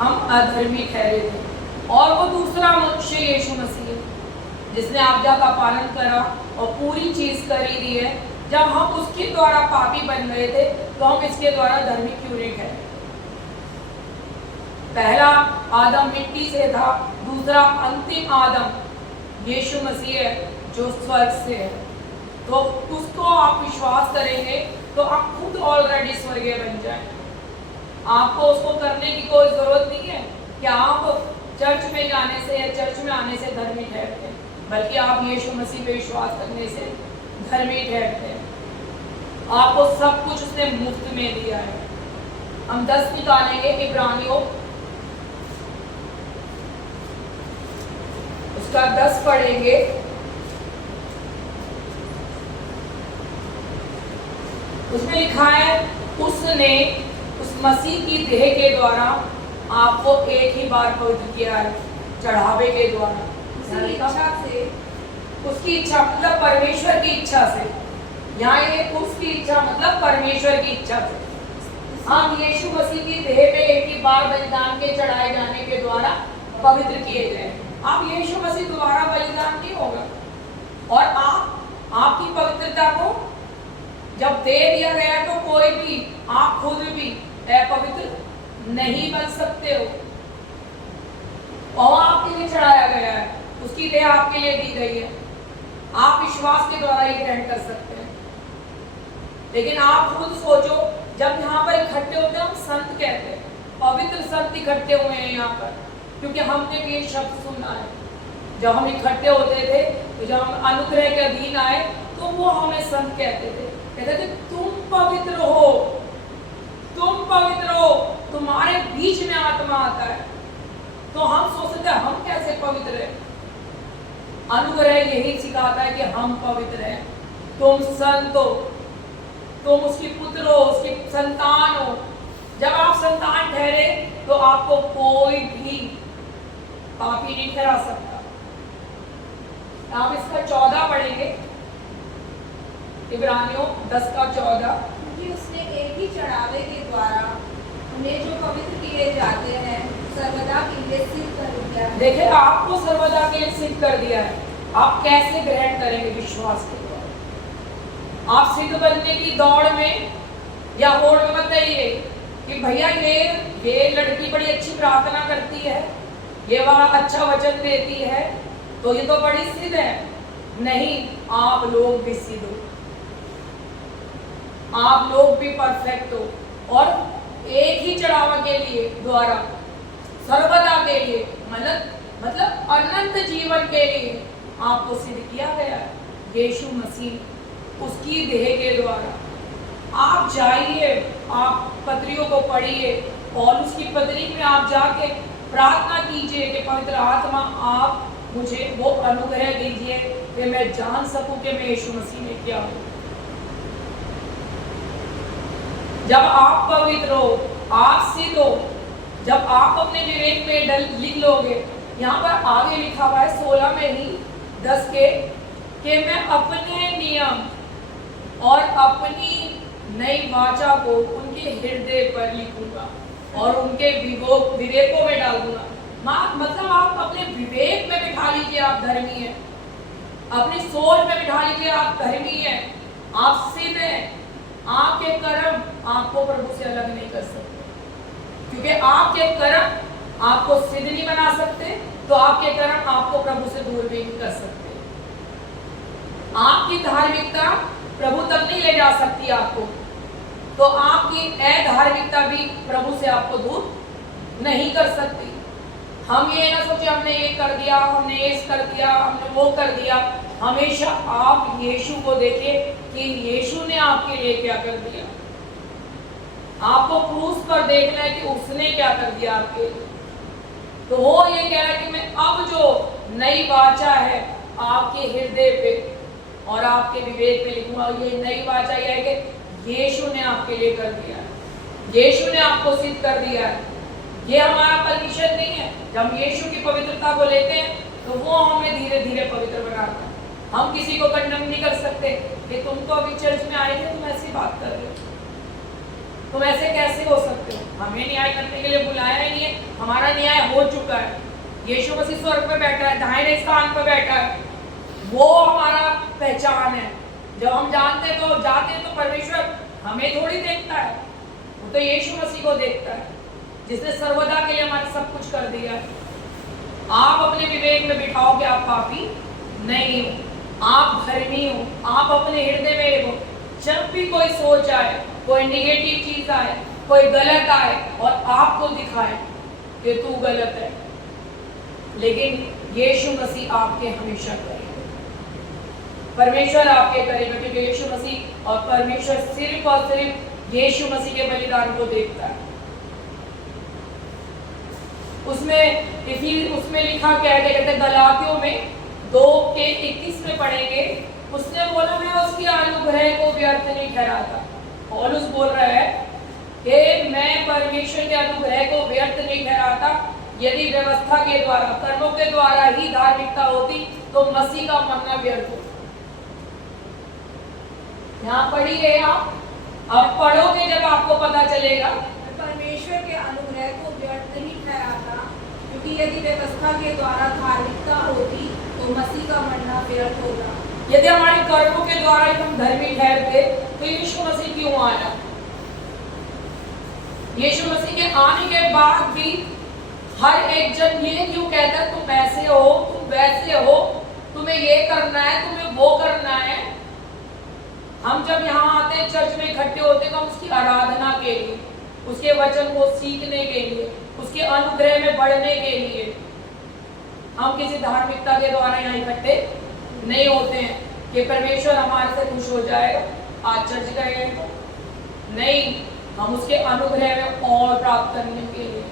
हम अधर्मी ठहरे थे। और वो दूसरा मनुष्य यीशु मसीह जिसने आज्ञा का पालन करा और पूरी चीज करी दी है। जब हम उसके द्वारा पापी बन गए थे, तो हम इसके द्वारा धर्मी क्यों नहीं ठहरे? पहला आदम मिट्टी से था, दूसरा अंतिम आदम यीशु मसीह है जो स्वर्ग से है। तो उसको आप विश्वास करेंगे तो आप खुद ऑलरेडी स्वर्गीय बन जाए। आपको उसको करने की कोई जरूरत नहीं है कि आप चर्च में जाने से या चर्च में आने से धर्मी ठहरते हैं, बल्कि आप यीशु मसीह पे विश्वास करने से धर्मी ठहरते हैं। आपको सब कुछ उसने मुफ्त में दिया है। हम 10 निकालेंगे, इब्रानियों उसका 10 पढ़ेंगे। उसमें लिखा है, उसने उस मसीह की देह के द्वारा आपको एक ही बार पवित्र किया है, चढ़ावे के द्वारा, उसकी इच्छा से। उसकी इच्छा मतलब परमेश्वर की इच्छा से। यहाँ ये उसकी इच्छा मतलब परमेश्वर की इच्छा से हम यीशु मसीह की देह पे एक ही बार बलिदान के चढ़ाए जाने के द्वारा पवित्र किए गए। आप यीशु मसीह दोबारा बलिदान नहीं होगा। और आपकी पवित्रता को जब दे दिया गया, तो कोई भी, आप खुद भी अपवित्र नहीं बन सकते हो। और आपके लिए चढ़ाया गया है, उसकी देह आपके लिए दी गई है। आप विश्वास के द्वारा ही ग्रहण कर सकते हैं। लेकिन आप खुद सोचो, जब यहाँ पर इकट्ठे होते हैं, हम संत कहते हैं, पवित्र संत इकट्ठे हुए हैं यहाँ पर, क्योंकि हमने भी ये शब्द सुना है। जब हम इकट्ठे होते थे, तो जब हम अनुग्रह के अधीन आए, तो वो हमें संत कहते थे। कहते थे तुम पवित्र हो, तुम पवित्र हो, तुम्हारे बीच में आत्मा आता है। तो हम सोचते थे हम कैसे पवित्र हैं? अनुग्रह यही सिखाता है कि हम पवित्र हैं। तुम संत हो, तुम उसकी पुत्र हो, उसकी संतान हो। जब आप संतान ठहरे, तो आपको कोई भी पापी नहीं ठहरा सकता। आप इसका 14 पढ़ेंगे, इब्रानियों 10 का 14। क्योंकि उसने एक ही चढ़ावे के द्वारा उन्हें जो पवित्र किए जाते हैं सर्वदा के लिए सिद्ध कर दिया है। देखिए, आपको सर्वदा के लिए सिद्ध कर दिया है। आप कैसे ग्रहण करेंगे? विश्वास के द्वारा। आप सिद्ध बनने की दौड़ में या होड़ में मत रहिए कि भैया ये लड़की बड़ी अच्छी प्रार्थना करती है, ये वहाँ अच्छा वचन देती है, तो ये तो बड़ी सिद्ध है। नहीं, आप लोग भी सिद्ध हो, आप लोग भी परफेक्ट हो। और एक ही चढ़ावा के लिए द्वारा सर्वदा के लिए, मतलब अनंत जीवन के लिए आपको सिद्ध किया गया है यीशु मसीह, उसकी देह के द्वारा। आप जाइए, आप पत्रियों को पढ़िए, और उसकी पत्री में आप जाके प्रार्थना कीजिए कि पवित्र आत्मा आप मुझे वो अनुग्रह दीजिए कि मैं जान सकूं कि मैं यीशु मसीह में क्या हूं। जब आप पवित्र हो, आप सिद्ध हो, जब आप अपने विवेक में लिख लोगे, यहाँ पर आगे लिखा हुआ है 16 में ही 10 के, कि मैं अपने नियम और अपनी नई वाचा को उनके हृदय पर लिखूंगा और उनके विवेकों में डाल दूंगा। मतलब आप अपने विवेक में बिठा लीजिए आप धर्मी हैं, अपनी सोच में बिठा लीजिए आप धर्मी हैं, आप सिद्ध हैं, आपके कर्म आपको प्रभु से अलग नहीं कर सकते, क्योंकि आपके कर्म आपको सिद्ध नहीं बना सकते, तो आपके कर्म आपको प्रभु से दूर भी नहीं कर सकते। आपकी धार्मिकता प्रभु तक नहीं ले जा सकती आपको, तो आपकी अधार्मिकता भी प्रभु से आपको दूर नहीं कर सकती। हम ये ना सोचे हमने ये कर दिया, हमने ये कर दिया, हमने वो कर दिया। हमेशा आप यीशु को देखिए कि यीशु ने आपके लिए क्या कर दिया। आपको क्रूस पर देखना है कि उसने क्या कर दिया आपके लिए। तो वो ये कह रहा है कि मैं अब जो नई वाचा है आपके हृदय पे और आपके विवेक पे लिखूंगा। ये नई वाचा यह है कि यीशु ने आपके लिए कर दिया है, यीशु ने आपको सिद्ध कर दिया है। ये हमारा परमिशन नहीं है। जब हम यीशु की पवित्रता को लेते हैं तो वो हमें धीरे धीरे पवित्र बनाता है। हम किसी को कंडम नहीं कर सकते कि तुम तो अभी चर्च में आए थे, तुम ऐसी बात कर रहे हो, तुम ऐसे कैसे हो सकते हो। हमें न्याय करने के लिए बुलाया ही नहीं है, हमारा न्याय हो चुका है। यीशु मसीह स्वर्ग पे बैठा है, दाहिने स्थान पर बैठा है, वो हमारा पहचान है। जब हम जानते तो जाते हैं तो परमेश्वर हमें थोड़ी देखता है, वो तो यीशु मसीह को देखता है जिसने सर्वदा के लिए हमारा सब कुछ कर दिया है। आप अपने विवेक में बिठाओ कि आप पापी नहीं हो, आप धर्मी हो, आप अपने हृदय में हो। जब भी कोई सोच आए, कोई निगेटिव चीज आए, कोई गलत आए और आपको दिखाए कि तू गलत है, लेकिन यीशु मसीह आपके हमेशा करेगा, परमेश्वर आपके करेगा, क्योंकि यीशु मसीह और परमेश्वर सिर्फ और सिर्फ यीशु मसीह के बलिदान को देखता है। उसमें लिखा क्या है, कहते हैं गलातियों में 2:21 में पढ़ेंगे। उसने बोला मैं उसकी अनुग्रह को व्यर्थ नहीं ठहराता। पौलुस बोल रहा है कि मैं परमेश्वर के अनुग्रह को व्यर्थ नहीं ठहराता। यदि व्यवस्था के द्वारा, कर्मों के द्वारा ही धार्मिकता होती तो मसीह का मरना व्यर्थ होता। यहाँ पढ़िए आप, अब पढ़ोगे जब आपको पता चलेगा। परमेश्वर के अनुग्रह को व्यर्थ नहीं ठहराता, क्योंकि यदि व्यवस्था के द्वारा धार्मिकता होती तो मसीह का मरना व्यर्थ होता। यदि हमारे कर्मों के द्वारा ही हम धर्मी ठहरते तो यीशु मसीह क्यों आया? यीशु मसीह के आने के बाद भी हर एक जन ये क्यों कहता है तुम ऐसे हो, तुम वैसे हो, तुम्हें ये करना है, तुम्हें वो करना है। हम जब यहाँ आते हैं, चर्च में इकट्ठे होते हैं, तो हम उसकी आराधना के लिए, उसके वचन को सीखने के लिए, उसके अनुग्रह में बढ़ने के लिए। हम किसी धार्मिकता के द्वारा यहाँ इकट्ठे नहीं होते हैं कि परमेश्वर हमारे से खुश हो जाएगा आज चर्च गए हैं तो नहीं। हम उसके अनुग्रह में और प्राप्त करने के लिए,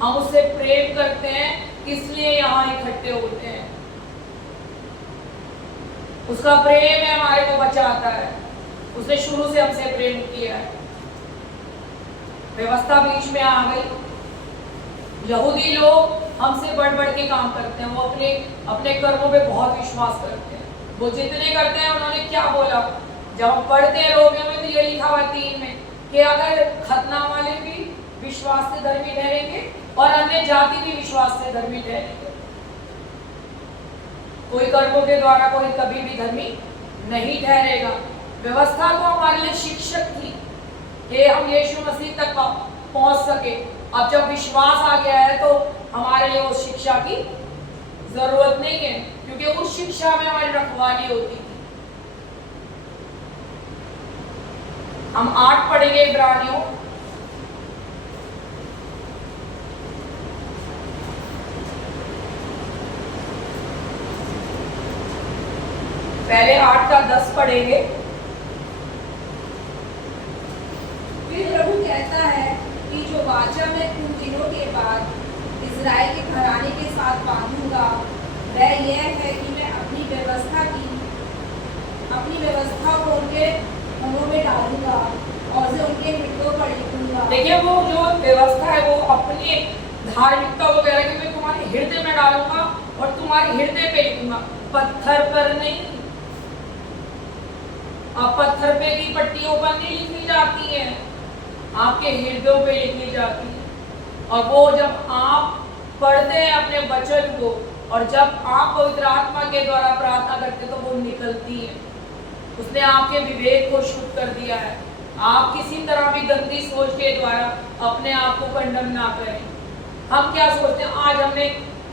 हम उससे प्रेम करते हैं, इसलिए यहाँ इकट्ठे होते हैं। उसका प्रेम है हमारे को बचाता है, उसने शुरू से हमसे प्रेम किया है। व्यवस्था बीच में आ गई। यहूदी लोग हमसे बढ़ बढ़ के काम करते हैं, वो अपने कर्मों पे बहुत विश्वास करते हैं। वो जितने करते हैं, उन्होंने क्या बोला, जब हम पढ़ते हैं रोमियो में तो ये लिखा हुआ 3 में कि अगर खतना वाले भी विश्वास से धर्मी ठहरेंगे और अन्य जाति भी विश्वास से धर्मी ठहरेंगे। कोई कर्मों के द्वारा कोई कभी भी धर्मी नहीं ठहरेगा। व्यवस्था तो हमारे लिए शिक्षक थी कि हम यीशु मसीह तक पहुंच सके। अब जब विश्वास आ गया है तो हमारे लिए उस शिक्षा की जरूरत नहीं है, क्योंकि उस शिक्षा में हमारी रखवाली होती थी। हम 8 पढ़ेंगे इब्रानियों, पहले 8 का 10 पढ़ेंगे। फिर प्रभु कहता है कि जो वाचा मैं उन दिनों के बाद इस्राएल के घराने के साथ बांधूंगा, वह यह है कि मैं अपनी व्यवस्था को उनके मुंहों में डालूंगा और उसे उनके हृदयों पर लिखूंगा। देखिए, वो जो व्यवस्था है वो अपनी धार्मिकता को कह रहा है कि मैं तुम्हारे हृदय में डालूंगा और तुम्हारे हृदय पे लिखूंगा, पत्थर पर नहीं। अब पत्थर पे की पट्टियों पर नहीं लिखी जाती है, आपके हृदयों पे लिखी जाती है। और वो जब आप पढ़ते हैं अपने वचन को और जब आप पवित्र आत्मा के द्वारा प्रार्थना करते तो वो निकलती है। उसने आपके विवेक को शुद्ध कर दिया है। आप किसी तरह भी गंदी सोच के द्वारा अपने आप को कंडम ना करें। हम क्या सोचते हैं, आज हमने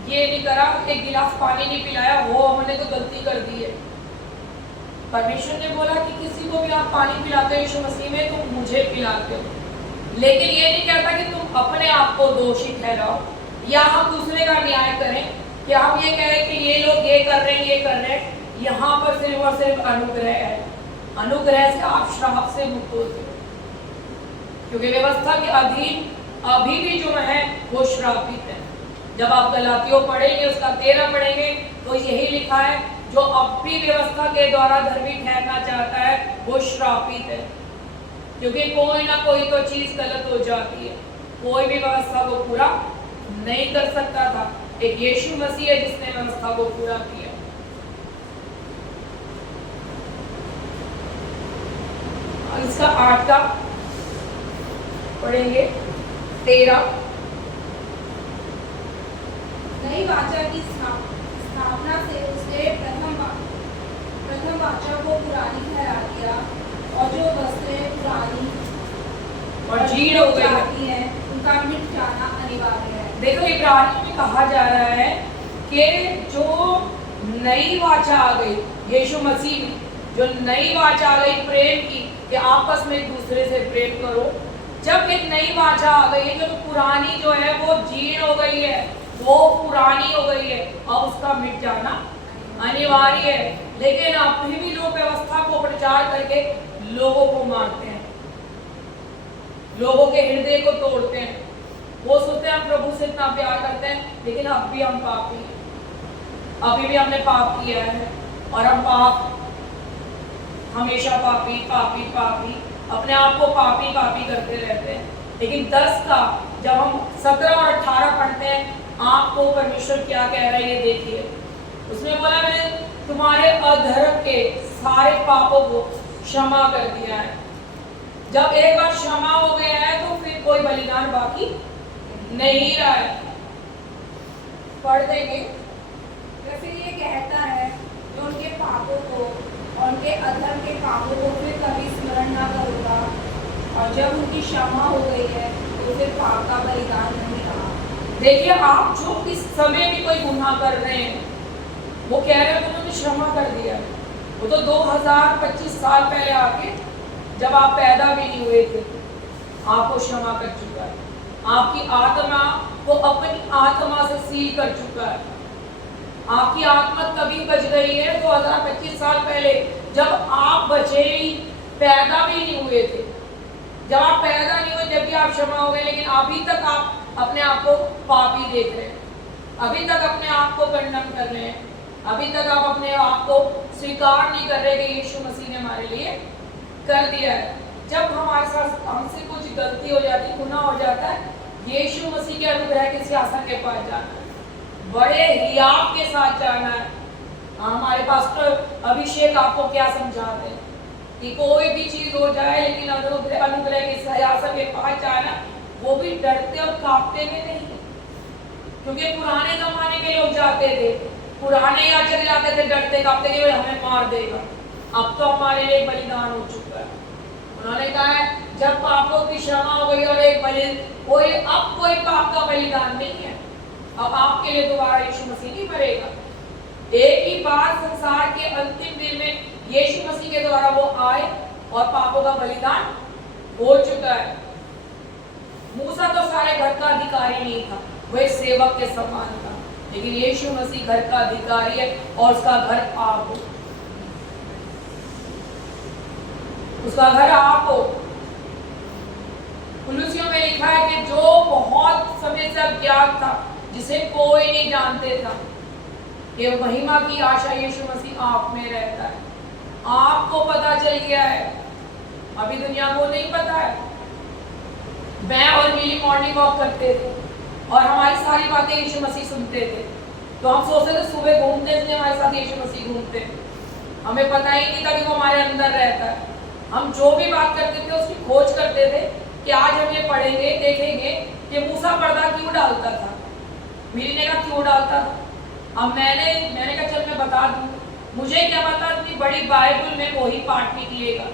ये नहीं करा, एक गिलास पानी नहीं पिलाया, वो हमने तो गलती कर दी है। परमेश्वर ने बोला कि किसी को भी आप पानी पिलाते हो यीशु मसीह में, तो मुझे पिलाते हो। लेकिन ये नहीं कहता कि तुम अपने आप को दोषी ठहराओ या हम दूसरे का न्याय करें, कि हम ये कह रहे हैं कि ये लोग ये कर रहे हैं, ये कर रहे हैं। यहाँ पर सिर्फ और सिर्फ अनुग्रह है। अनुग्रह से आप श्राप से मुक्त होते हो, क्योंकि व्यवस्था के अधीन अभी भी जो है वो श्रापित है। जब आप गलातियों पढ़ेंगे, उसका 13 पढ़ेंगे, तो यही लिखा है, जो अब भी व्यवस्था के द्वारा धर्मी ठहरना चाहता है वो श्रापित है। क्योंकि कोई ना कोई तो चीज गलत हो जाती है। कोई भी व्यवस्था को पूरा नहीं कर सकता था, एक यीशु मसीह है जिसने व्यवस्था को पूरा किया। इसका 8 का पढ़ेंगे 13। नई वाचा की स्थापना से उसने प्रथम वाचा को पुरानी ठहरा दिया, और जो वस्तुएं पुरानी और जीर्ण हो गई है उनका मिट जाना अनिवार्य है। देखो, इब्रानियों में कहा जा रहा है कि जो नई वाचा आ गई यीशु मसीह में, जो नई वाचा आ गई प्रेम की, कि आपस में एक दूसरे से प्रेम करो। जब एक नई वाचा आ गई है, जो तो पुरानी जो है वो जीर्ण हो गई है, वो पुरानी हो गई है, अब उसका मिट जाना अनिवार्य है। लेकिन अभी भी लोग व्यवस्था को प्रचार करके लोगों को मारते हैं, लोगों के हृदय को तोड़ते हैं। वो सोचते हैं हम प्रभु से इतना प्यार करते हैं, लेकिन अब भी हम पापी हैं। अभी भी हमने पाप किया है, और हम पाप हमेशा पापी पापी पापी अपने आप को पापी पापी करते रहते हैं। लेकिन 10 का जब हम 17 और 18 पढ़ते हैं, आपको परमेश्वर क्या कह रहा है ये देखिए। उसमें बोला, मैंने तुम्हारे अधर्म के सारे पापों को क्षमा कर दिया है। जब एक बार क्षमा हो गया है तो फिर कोई बलिदान बाकी नहीं रहा है। पढ़ देंगे। फिर ये कहता है, जो उनके पापों को और उनके अधर्म के पापों को फिर कभी स्मरण ना करूँगा, और जब उनकी क्षमा हो गई है तो फिर पाप का बलिदान नहीं रहा। देखिए, आप जो इस समय भी कोई गुनाह कर रहे हैं, वो कह रहे हैं उन्होंने क्षमा कर दिया। वो तो 2025 साल पहले आके, जब आप पैदा भी नहीं हुए थे, आपको क्षमा कर चुका है। आपकी आत्मा को अपनी आत्मा से सील कर चुका है। आपकी आत्मा तभी बच गई है 2025 साल पहले, जब आप बचे ही, पैदा भी नहीं हुए थे। जब आप पैदा नहीं हुए जब भी आप क्षमा हो गए, लेकिन अभी तक आप अपने आप को पापी देख रहे हैं, अभी तक अपने आप को कंडम कर रहे हैं, अभी तक आप अपने आप को स्वीकार नहीं कर रहे कि यीशु मसीह ने हमारे लिए कर दिया है। जब हमारे साथ हमसे कुछ गलती हो जाती है, गुनाह हो जाता है, यीशु मसीह के अनुग्रह के सिंहासन के पास जाना है, बड़े हियाव के साथ जाना है। हमारे पास्टर अभिषेक आपको क्या समझाते हैं कि कोई भी चीज हो जाए, लेकिन अनुग्रह के सिंहासन के पास जाना, वो भी डरते और कांपते में नहीं। क्योंकि पुराने जमाने के लोग जाते थे, पुराने याजक जाते थे डरते कांपते कि हमें मार देगा। अब तो हमारे लिए बलिदान हो चुका है। उन्होंने कहा है, जब पापों की क्षमा हो गई और एक अब कोई पाप का बलिदान नहीं है। अब आपके लिए दोबारा यीशु मसीह नहीं मरेगा। एक ही बार संसार के अंतिम दिन में यीशु मसीह के द्वारा वो आए और पापों का बलिदान हो चुका है। मूसा तो सारे घर का अधिकारी नहीं था, वो एक सेवक के समान था, लेकिन यीशु मसीह घर का अधिकारी है और उसका घर आप हो, उसका घर आप हो। कुलुसियों में लिखा है कि जो बहुत समय से अज्ञात था, जिसे कोई नहीं जानते था, ये महिमा की आशा यीशु मसीह आप में रहता है। आपको पता चल गया है, अभी दुनिया को नहीं पता है। मैं और मिली मॉर्निंग वॉक करते थे और हमारी सारी बातें यीशु मसीह सुनते थे, तो हम सोचते थे सुबह घूमते थे हमारे साथ यीशु मसीह घूमते, हमें पता ही नहीं था कि वो हमारे अंदर रहता है। हम जो भी बात करते थे उसकी खोज करते थे कि आज हम ये पढ़ेंगे, देखेंगे कि मूसा पर्दा क्यों डालता था। मिली ने कहा क्यों डालता था। अब मैंने कहा चल मैं बता दूं। मुझे क्या पता इतनी बड़ी बाइबल में वही पाठ निकलेगा।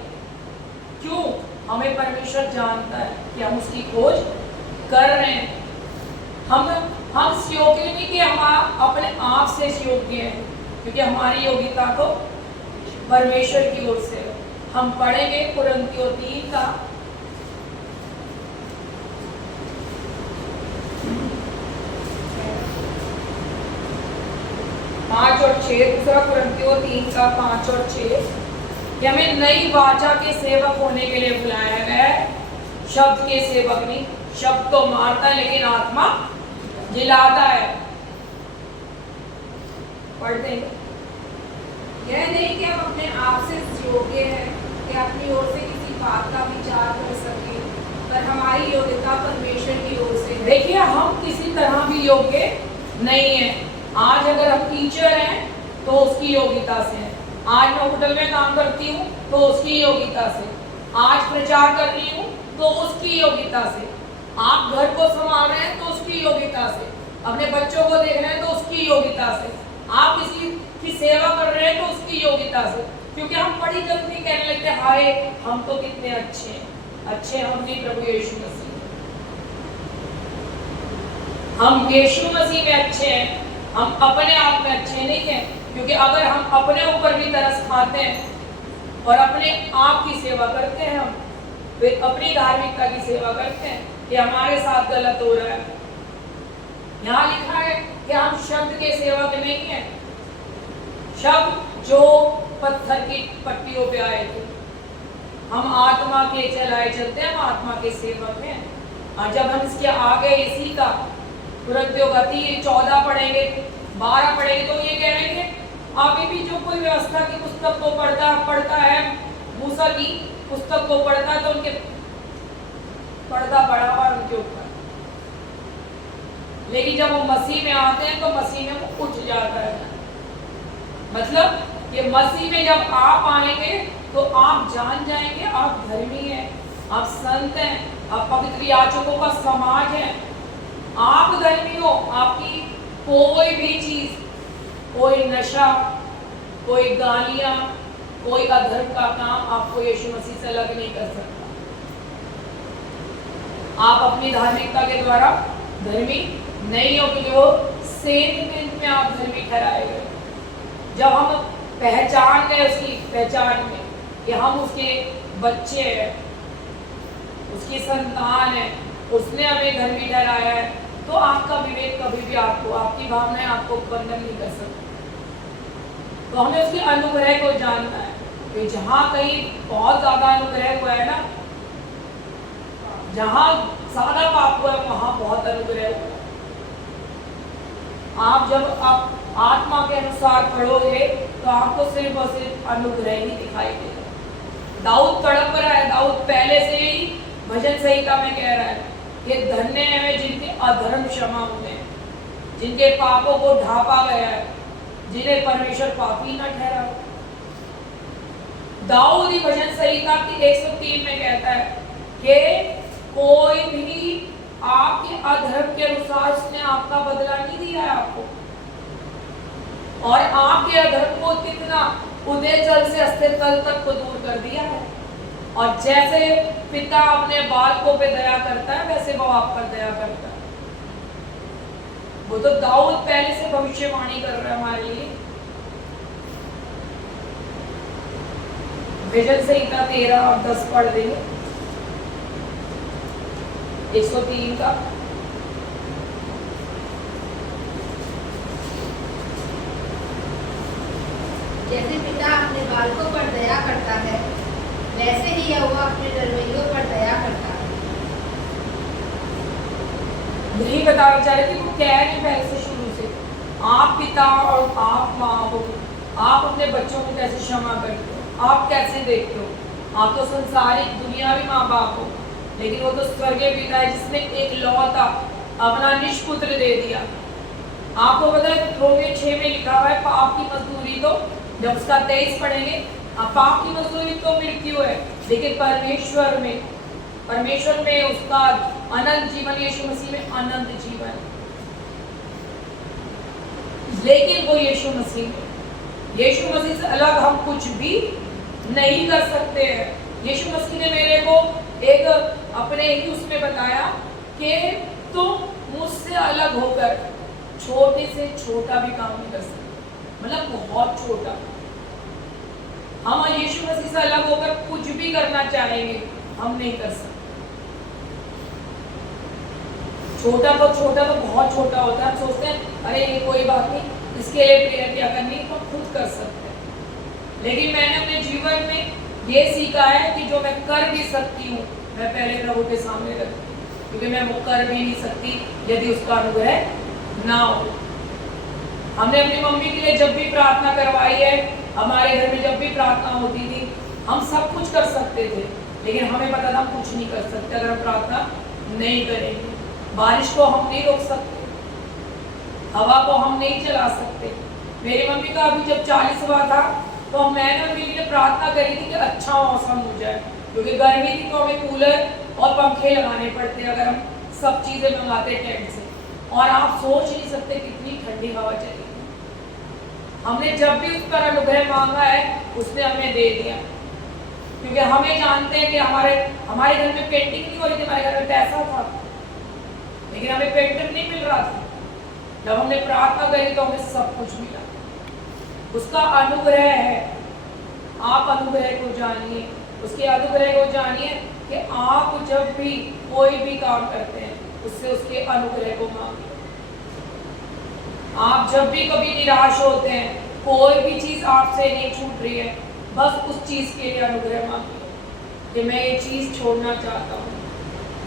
क्यों? हमें परमेश्वर जानता है कि हम उसकी खोज कर रहे हैं। हम इस योग्य नहीं कि हम अपने आप से इस योग्य हैं, क्योंकि हमारी योग्यता तो परमेश्वर की ओर से है। हम पढ़ेंगे कुरिन्थियों 3 का 5 और 6, दूसरा कुरिन्थियों 3 का 5 और 6 कि हमें नई वाचा के सेवक होने के लिए बुलाया गया है, शब्द के सेवक नहीं। शब्द तो मारता है लेकिन आत्मा जिलाता है। पढ़ देंगे। यह नहीं कि हम अपने आप से योग्य हैं कि अपनी ओर से किसी बात का विचार कर सके, पर हमारी योग्यता परमेश्वर की ओर से है। देखिए, हम किसी तरह भी योग्य नहीं है। आज अगर हम टीचर हैं तो उसकी योग्यता से हैं। आज मैं होटल में काम करती हूँ तो उसकी योग्यता से। आज प्रचार कर रही हूँ तो उसकी योग्यता से। आप घर को संभाल रहे हैं तो उसकी योग्यता से। अपने बच्चों को देख रहे हैं तो उसकी योग्यता से। आप किसी की सेवा कर रहे हैं तो उसकी योग्यता से। क्योंकि हम बड़ी जल्दी कहने लगते हैं, हाय हम तो कितने अच्छे हैं। अच्छे हम नहीं, प्रभु यीशु मसीह। हम यीशु मसीह में अच्छे हैं, हम अपने आप में अच्छे नहीं हैं। क्योंकि अगर हम अपने ऊपर भी तरस खाते हैं और अपने आप की सेवा करते हैं, हम फिर अपनी धार्मिकता की सेवा करते हैं, कि हमारे साथ गलत हो रहा है। यहाँ लिखा है कि हम शब्द के सेवक नहीं हैं। शब्द जो पत्थर की पट्टियों पे आए थे, हम आत्मा के चलाए चलते हैं, हम आत्मा के सेवक हैं। और जब हम इसके आगे इसी का कुरिन्थियों 14 पढ़ेंगे, 12 पढ़ेंगे तो ये कह रहे हैं कि अभी भी जो कोई व्यवस्था की पुस्तक को पढ़ता है, मूसा की पुस्तक को पढ़ता है, तो उनके पर्दा पड़ा हुआ उनके ऊपर। लेकिन जब वो मसीह में आते हैं तो मसीह में वो उठ जाता है। मतलब ये मसीह में जब आप आएंगे तो आप जान जाएंगे आप धर्मी हैं, आप संत हैं, आप पवित्र याजकों का समाज है। आप धर्मी हो। आपकी कोई भी चीज, कोई नशा, कोई गालियां, कोई अधर्म का काम आपको यीशु मसीह से अलग नहीं कर सकता। आप अपनी धार्मिकता के द्वारा धर्मी नहीं हो, क्योंकि वो सेंट में आप धर्मी ठहराए गए। जब हम पहचान गए उसकी पहचान में कि हम उसके बच्चे हैं, उसकी संतान है, उसने हमें धर्मी ठहराया है, तो आपका विवेक कभी भी आपको, आपकी भावनाएं आपको बंधन नहीं कर सकती। तो हमें उसके अनुग्रह को जानना है कि जहाँ कहीं बहुत ज्यादा अनुग्रह हुआ है ना, जहाँ ज्यादा पाप हुआ है वहां बहुत अनुग्रह हुआ। आप जब आप आत्मा के अनुसार पढ़ोगे तो आपको सिर्फ और सिर्फ अनुग्रह ही दिखाई देगा। दाऊद तड़प रहा है, दाऊद पहले से ही भजन संहिता में कह रहा है कि धन्य है वे जिनके अधर्म क्षमा हुए हैं, जिनके पापों को ढांपा गया है, जिन्हें परमेश्वर पापी न ठहरा। दाऊद ही भजन संहिता की 103 में कहता है कि कोई भी आपके अधर्म के अनुसार उसने आपका बदला नहीं दिया है आपको, और आपके अधर्म को कितना उदय जल से अस्थिर तल तक को दूर कर दिया है। और जैसे पिता अपने बालकों पे दया करता है, वैसे वो आप पर दया करता है। वो तो दाऊद पहले से भविष्यवाणी कर रहा है हमारे लिए। भजन संहिता 13 और 10 पढ़ देंगे। 103 का जैसे पिता अपने बालकों पर दया करता है, वैसे ही यहोवा अपने डरवैयों पर दया करता है। यही बताना चाह रहे थे, वो कह रहे पहले से शुरू से, आप पिता और आप माँ हो, आप अपने बच्चों को कैसे क्षमा करते हो, आप कैसे देखते हो। आप तो संसारिक दुनियावी माँ बाप हो, लेकिन वो तो स्वर्गीय पिता है जिसने एक लौता अपना निष्पुत्र दे दिया। आपको पता है रोमियो 6 में लिखा हुआ है, पाप की मजदूरी तो, जब उसका 23 पढ़ेंगे, पाप की मजदूरी तो मृत्यु है, लेकिन परमेश्वर में उसका अनंत जीवन, यीशु मसीह में अनंत जीवन। लेकिन वो यीशु मसीह में यीशु मसीह से अलग हम कुछ भी नहीं कर सकते हैं। यीशु मसीह ने मेरे को एक अपने ही उसमें बताया कि तुम मुझसे अलग होकर छोटे से छोटा भी काम नहीं कर सकते, मतलब बहुत छोटा। हम यीशु मसीह से अलग होकर कुछ भी करना चाहेंगे, हम नहीं कर सकते। छोटा तो बहुत छोटा होता है। हम सोचते हैं अरे ये कोई बात नहीं, इसके लिए प्रेयर क्या करनी, तो खुद कर सकते हैं। लेकिन मैंने अपने जीवन में ये सीखा है कि जो मैं कर भी सकती हूँ, मैं पहले प्रभु के सामने रखती हूँ, क्योंकि मैं वो कर भी नहीं सकती यदि उसका अनुग्रह ना हो। हमने अपनी मम्मी के लिए जब भी प्रार्थना करवाई है, हमारे घर में जब भी प्रार्थना होती थी, हम सब कुछ कर सकते थे, लेकिन हमें पता था हम कुछ नहीं कर सकते अगर हम प्रार्थना नहीं करेंगे। बारिश को हम नहीं रोक सकते, हवा को हम नहीं चला सकते। मेरी मम्मी का अभी जब 40वां था तो मैंने और मेरी ने प्रार्थना करी थी कि अच्छा मौसम हो जाए, क्योंकि गर्मी थी तो हमें कूलर और पंखे लगाने पड़ते अगर हम सब चीज़ें मंगाते टेंट से। और आप सोच नहीं सकते कितनी ठंडी हवा चली। हमने जब भी उस पर अनुग्रह मांगा है, उसने हमें दे दिया, क्योंकि हमें जानते हैं कि हमारे घर में पेंटिंग नहीं हो रही थी, हमारे घर में पैसा था, लेकिन हमें पेंटर नहीं मिल रहा था। जब हमने प्रार्थना करी तो हमें सब कुछ मिला। उसका अनुग्रह है। आप अनुग्रह को जानिए, उसके अनुग्रह को जानिए कि आप जब भी कोई भी काम करते हैं उससे उसके अनुग्रह को मांगिए। आप जब भी कभी निराश होते हैं, कोई भी चीज आपसे नहीं छूट रही है, बस उस चीज के लिए अनुग्रह मांगिए कि मैं ये चीज छोड़ना चाहता हूँ।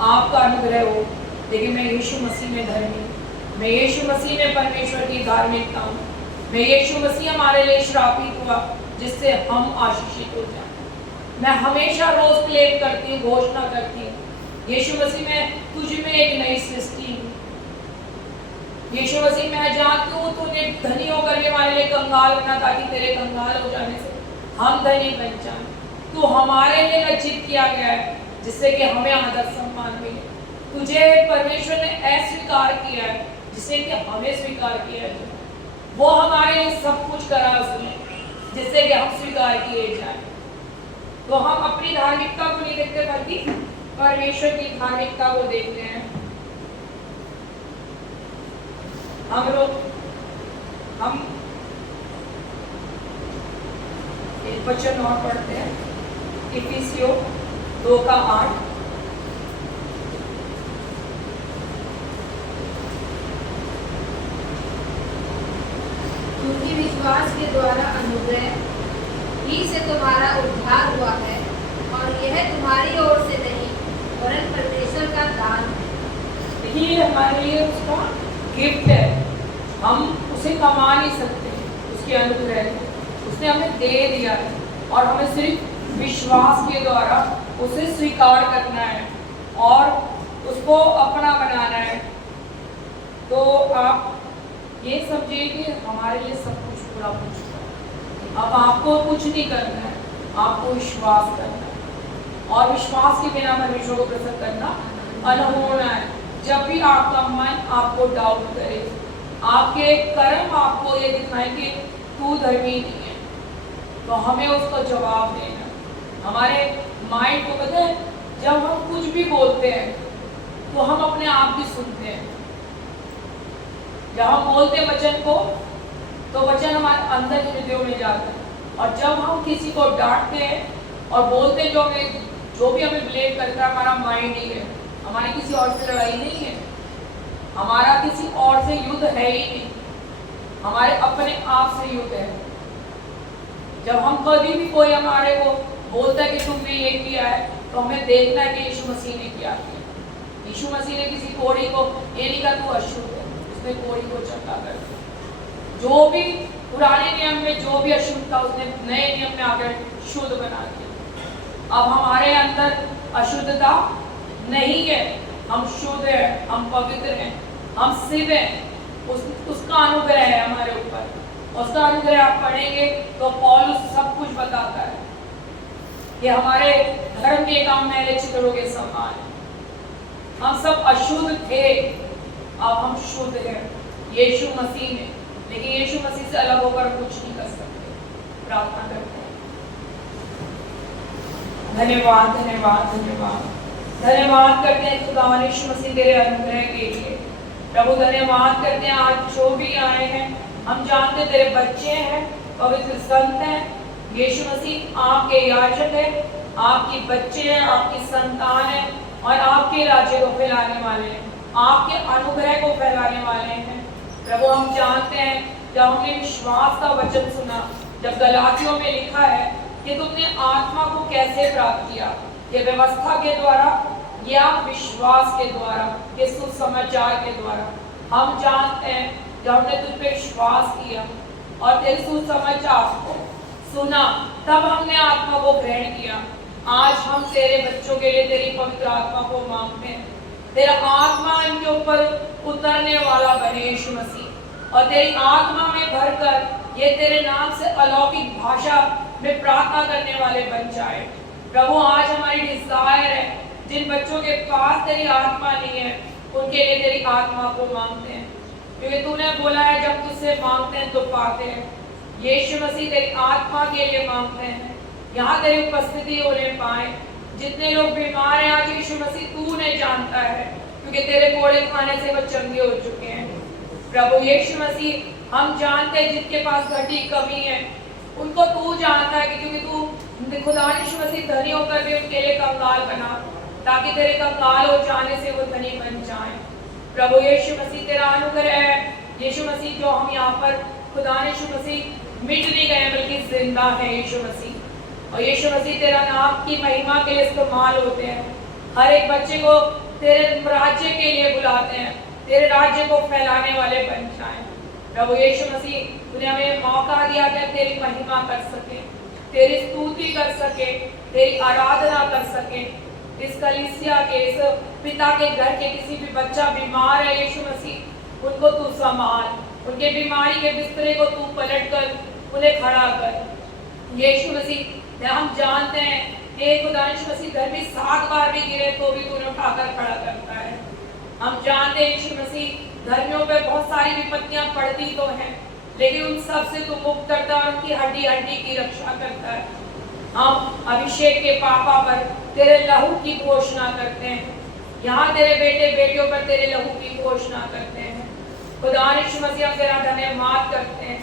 आपका अनुग्रह हो, लेकिन मैं यीशु मसीह में धर्मी हूँ, मैं यीशु मसीह में परमेश्वर की धार्मिकता हूँ, मैं यीशु मसीह हमारे लिए श्रापित हुआ जिससे हम आशीषित हो जाए। मैं हमेशा रोज क्लेम करती हूँ, घोषणा करती हूँ, यीशु मसीह में तुझ में एक नई सृष्टि हूँ। यीशु मसीह मैं जानती हूँ तूने धनी होकर के हमारे लिए कंगाल बना, ताकि तेरे कंगाल हो जाने से हम धनी बन जाएं। तू हमारे लिए लज्जित किया गया है जिससे कि हमें आदर सम्मान मिले। तुझे परमेश्वर ने अस्वीकार किया है जिससे कि हमें स्वीकार किया है। वो हमारे लिए सब कुछ करा उसने जिससे कि हम स्वीकार किए जाए। तो हम अपनी धार्मिकता को नहीं देखते बल्कि परमेश्वर की धार्मिकता को देखते हैं। हम एक वचन और पढ़ते हैं, इफिसियों 2:8। क्योंकि विश्वास के द्वारा अनुग्रह ही से तुम्हारा उद्धार हुआ है, और यह तुम्हारी ओर से नहीं वरन परमेश्वर का दान है। ये हमारे लिए उसका गिफ्ट है, हम उसे कमा नहीं सकते, उसके अनुग्रह उसने हमें दे दिया है और हमें सिर्फ विश्वास के द्वारा उसे स्वीकार करना है और उसको अपना बनाना है। तो आप ये समझिए कि हमारे लिए सब कुछ पूरा हो चुका है। अब आपको कुछ नहीं करना है, आपको विश्वास करना है, और विश्वास के बिना परमेश्वर को प्रसन्न करना अनहोना है। जब भी आपका मन आपको डाउट करे, आपके कर्म आपको ये दिखाएं कि तू धर्मी नहीं है, तो हमें उसका जवाब देना। हमारे माइंड को पता है, जब हम कुछ भी बोलते हैं तो हम अपने आप भी सुनते हैं। जब हम बोलते हैं वचन को, तो वचन हमारे अंदर हृदयों में जाता है, और जब हम किसी को डांटते हैं और बोलते हैं जो भी हमें ब्लेम करता है, हमारा माइंड ही है। हमारी किसी और से लड़ाई नहीं है, हमारा किसी और से युद्ध है ही नहीं, हमारे अपने आप से युद्ध है। जब हम कभी भी कोई हमारे को बोलता है कि तुमने ये किया है, तो हमें देखना है कि यीशु मसीह ने क्या किया। यीशु मसीह ने किसी कोढ़ी को ये नहीं कहा तू अशुद्ध है, उसने कोढ़ी को चंगा कर दिया। जो भी पुराने नियम में जो भी अशुद्ध था, उसने नए नियम में आकर शुद्ध बना दिया। अब हमारे अंदर अशुद्धता नहीं है, हम शुद्ध हैं, हम पवित्र हैं, हम सिद्ध हैं। उसका अनुग्रह है हमारे ऊपर। उसका अनुग्रह आप पढ़ेंगे तो पौलुस सब कुछ बताता है कि हमारे धर्म के काम मैले चित्रों के समान है। हम सब अशुद्ध थे, अब हम शुद्ध हैं यीशु मसीह में। लेकिन यीशु मसीह से अलग होकर कुछ नहीं कर सकते। धन्यवाद धन्यवाद धन्यवाद धन्यवाद करते हैं खुदा यीशु मसीह तेरे अनुग्रह के लिए। प्रभु धन्यवाद करते हैं आज जो भी आए हैं, हम जानते हैं तेरे बच्चे हैं, पवित्र संत हैं। यीशु मसीह आपके याजक है, आपके बच्चे हैं, आपकी संतान है और आपके राज्य को फैलाने वाले हैं, आपके अनुग्रह को फैलाने वाले हैं। प्रभु हम जानते हैं जब हमने विश्वास का वचन सुना, जब गलातियों में लिखा है कि तुमने आत्मा को कैसे प्राप्त किया, ये व्यवस्था के द्वारा या विश्वास के द्वारा, ये सुसमाचार के द्वारा। हम जानते हैं जब हमने तुझ पे विश्वास किया और तेरे सुसमाचार को सुना, तब हमने आत्मा को ग्रहण किया। आज हम तेरे बच्चों के लिए तेरी पवित्र आत्मा को मांगते हैं, तेरा आत्मा इनके ऊपर उतरने वाला बने यीशु मसीह, और तेरी आत्मा में भरकर ये तेरे नाम से अलौकिक भाषा में प्रार्थना करने वाले बन जाए। प्रभु आज हमारी डिजायर है, जिन बच्चों के पास तेरी आत्मा नहीं है उनके लिए तेरी आत्मा को मांगते हैं, क्योंकि तूने बोला है जब तुझसे मांगते हैं तो पाते हैं। यीशु मसीह तेरी आत्मा के लिए मांगते हैं, यहाँ तेरी उपस्थिति होने पाए। जितने लोग बीमार हैं आज यीशु मसीह तू ने जानता है, क्योंकि तेरे कोड़े खाने से वो चंगे हो चुके हैं। प्रभु यीशु मसीह हम जानते हैं जिनके पास घटी कमी है उनको तू जानता है, क्योंकि तू खुदा यीशु मसीह धनी होकर भी उनके लिए कंगाल बना, ताकि तेरे कंगाल हो जाने से वो धनी बन जाए। प्रभु यीशु मसीह तेरा अनुग्रह है। यीशु मसीह जो हम यहाँ पर खुदा यीशु मसीह मिट नहीं गए बल्कि जिंदा है यीशु मसीह, और यीशु मसीह तेरा नाम की महिमा के लिए इस्तेमाल होते हैं। हर एक बच्चे को तेरे राज्य के लिए बुलाते हैं, तेरे राज्य को फैलाने वाले बन जाए। प्रभु यीशु मसीह तूने हमें मौका दिया कि तेरी महिमा कर सके, तेरी स्तुति कर सके, तेरी आराधना कर सके। इस कलीसिया के, इस पिता के घर के किसी भी बच्चा बीमार है यीशु मसीह, उनको तू संभाल, उनके बीमारी के बिस्तरे को तू पलट कर उन्हें खड़ा कर। यीशु मसीह हम जानते हैं कि खुदा यीशु मसीह घर में 7 बार भी गिरे तो भी तूने उठाकर खड़ा करता है। हम जानते हैं यीशु मसीह धर्मियों पे बहुत सारी विपत्तियां पड़ती तो हैं, लेकिन उन सब से तू मुक्त करता है, उनकी हड्डी हड्डी की रक्षा करता है। हम अभिषेक के पापा पर तेरे लहू की घोषणा करते हैं, यहाँ तेरे बेटे बेटियों पर तेरे लहू की घोषणा करते हैं। खुदा यीशु मसीह हम तेरा धन्यवाद करते हैं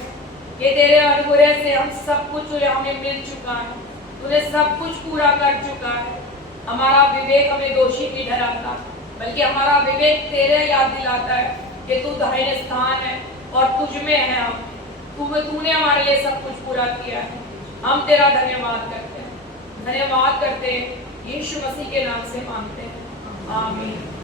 कि तेरे अनुग्रह से हम सब कुछ हमें मिल चुका है, तूने सब कुछ पूरा कर चुका है। हमारा विवेक हमें दोषी नहीं ठहराता, बल्कि हमारा विवेक तेरे याद दिलाता है कि तू दाहिने स्थान है और तुझ में है हम, तूने हमारे लिए सब कुछ पूरा किया है। हम तेरा धन्यवाद करते हैं, धन्यवाद करते हैं, यीशु मसीह के नाम से मांगते हैं, आमीन।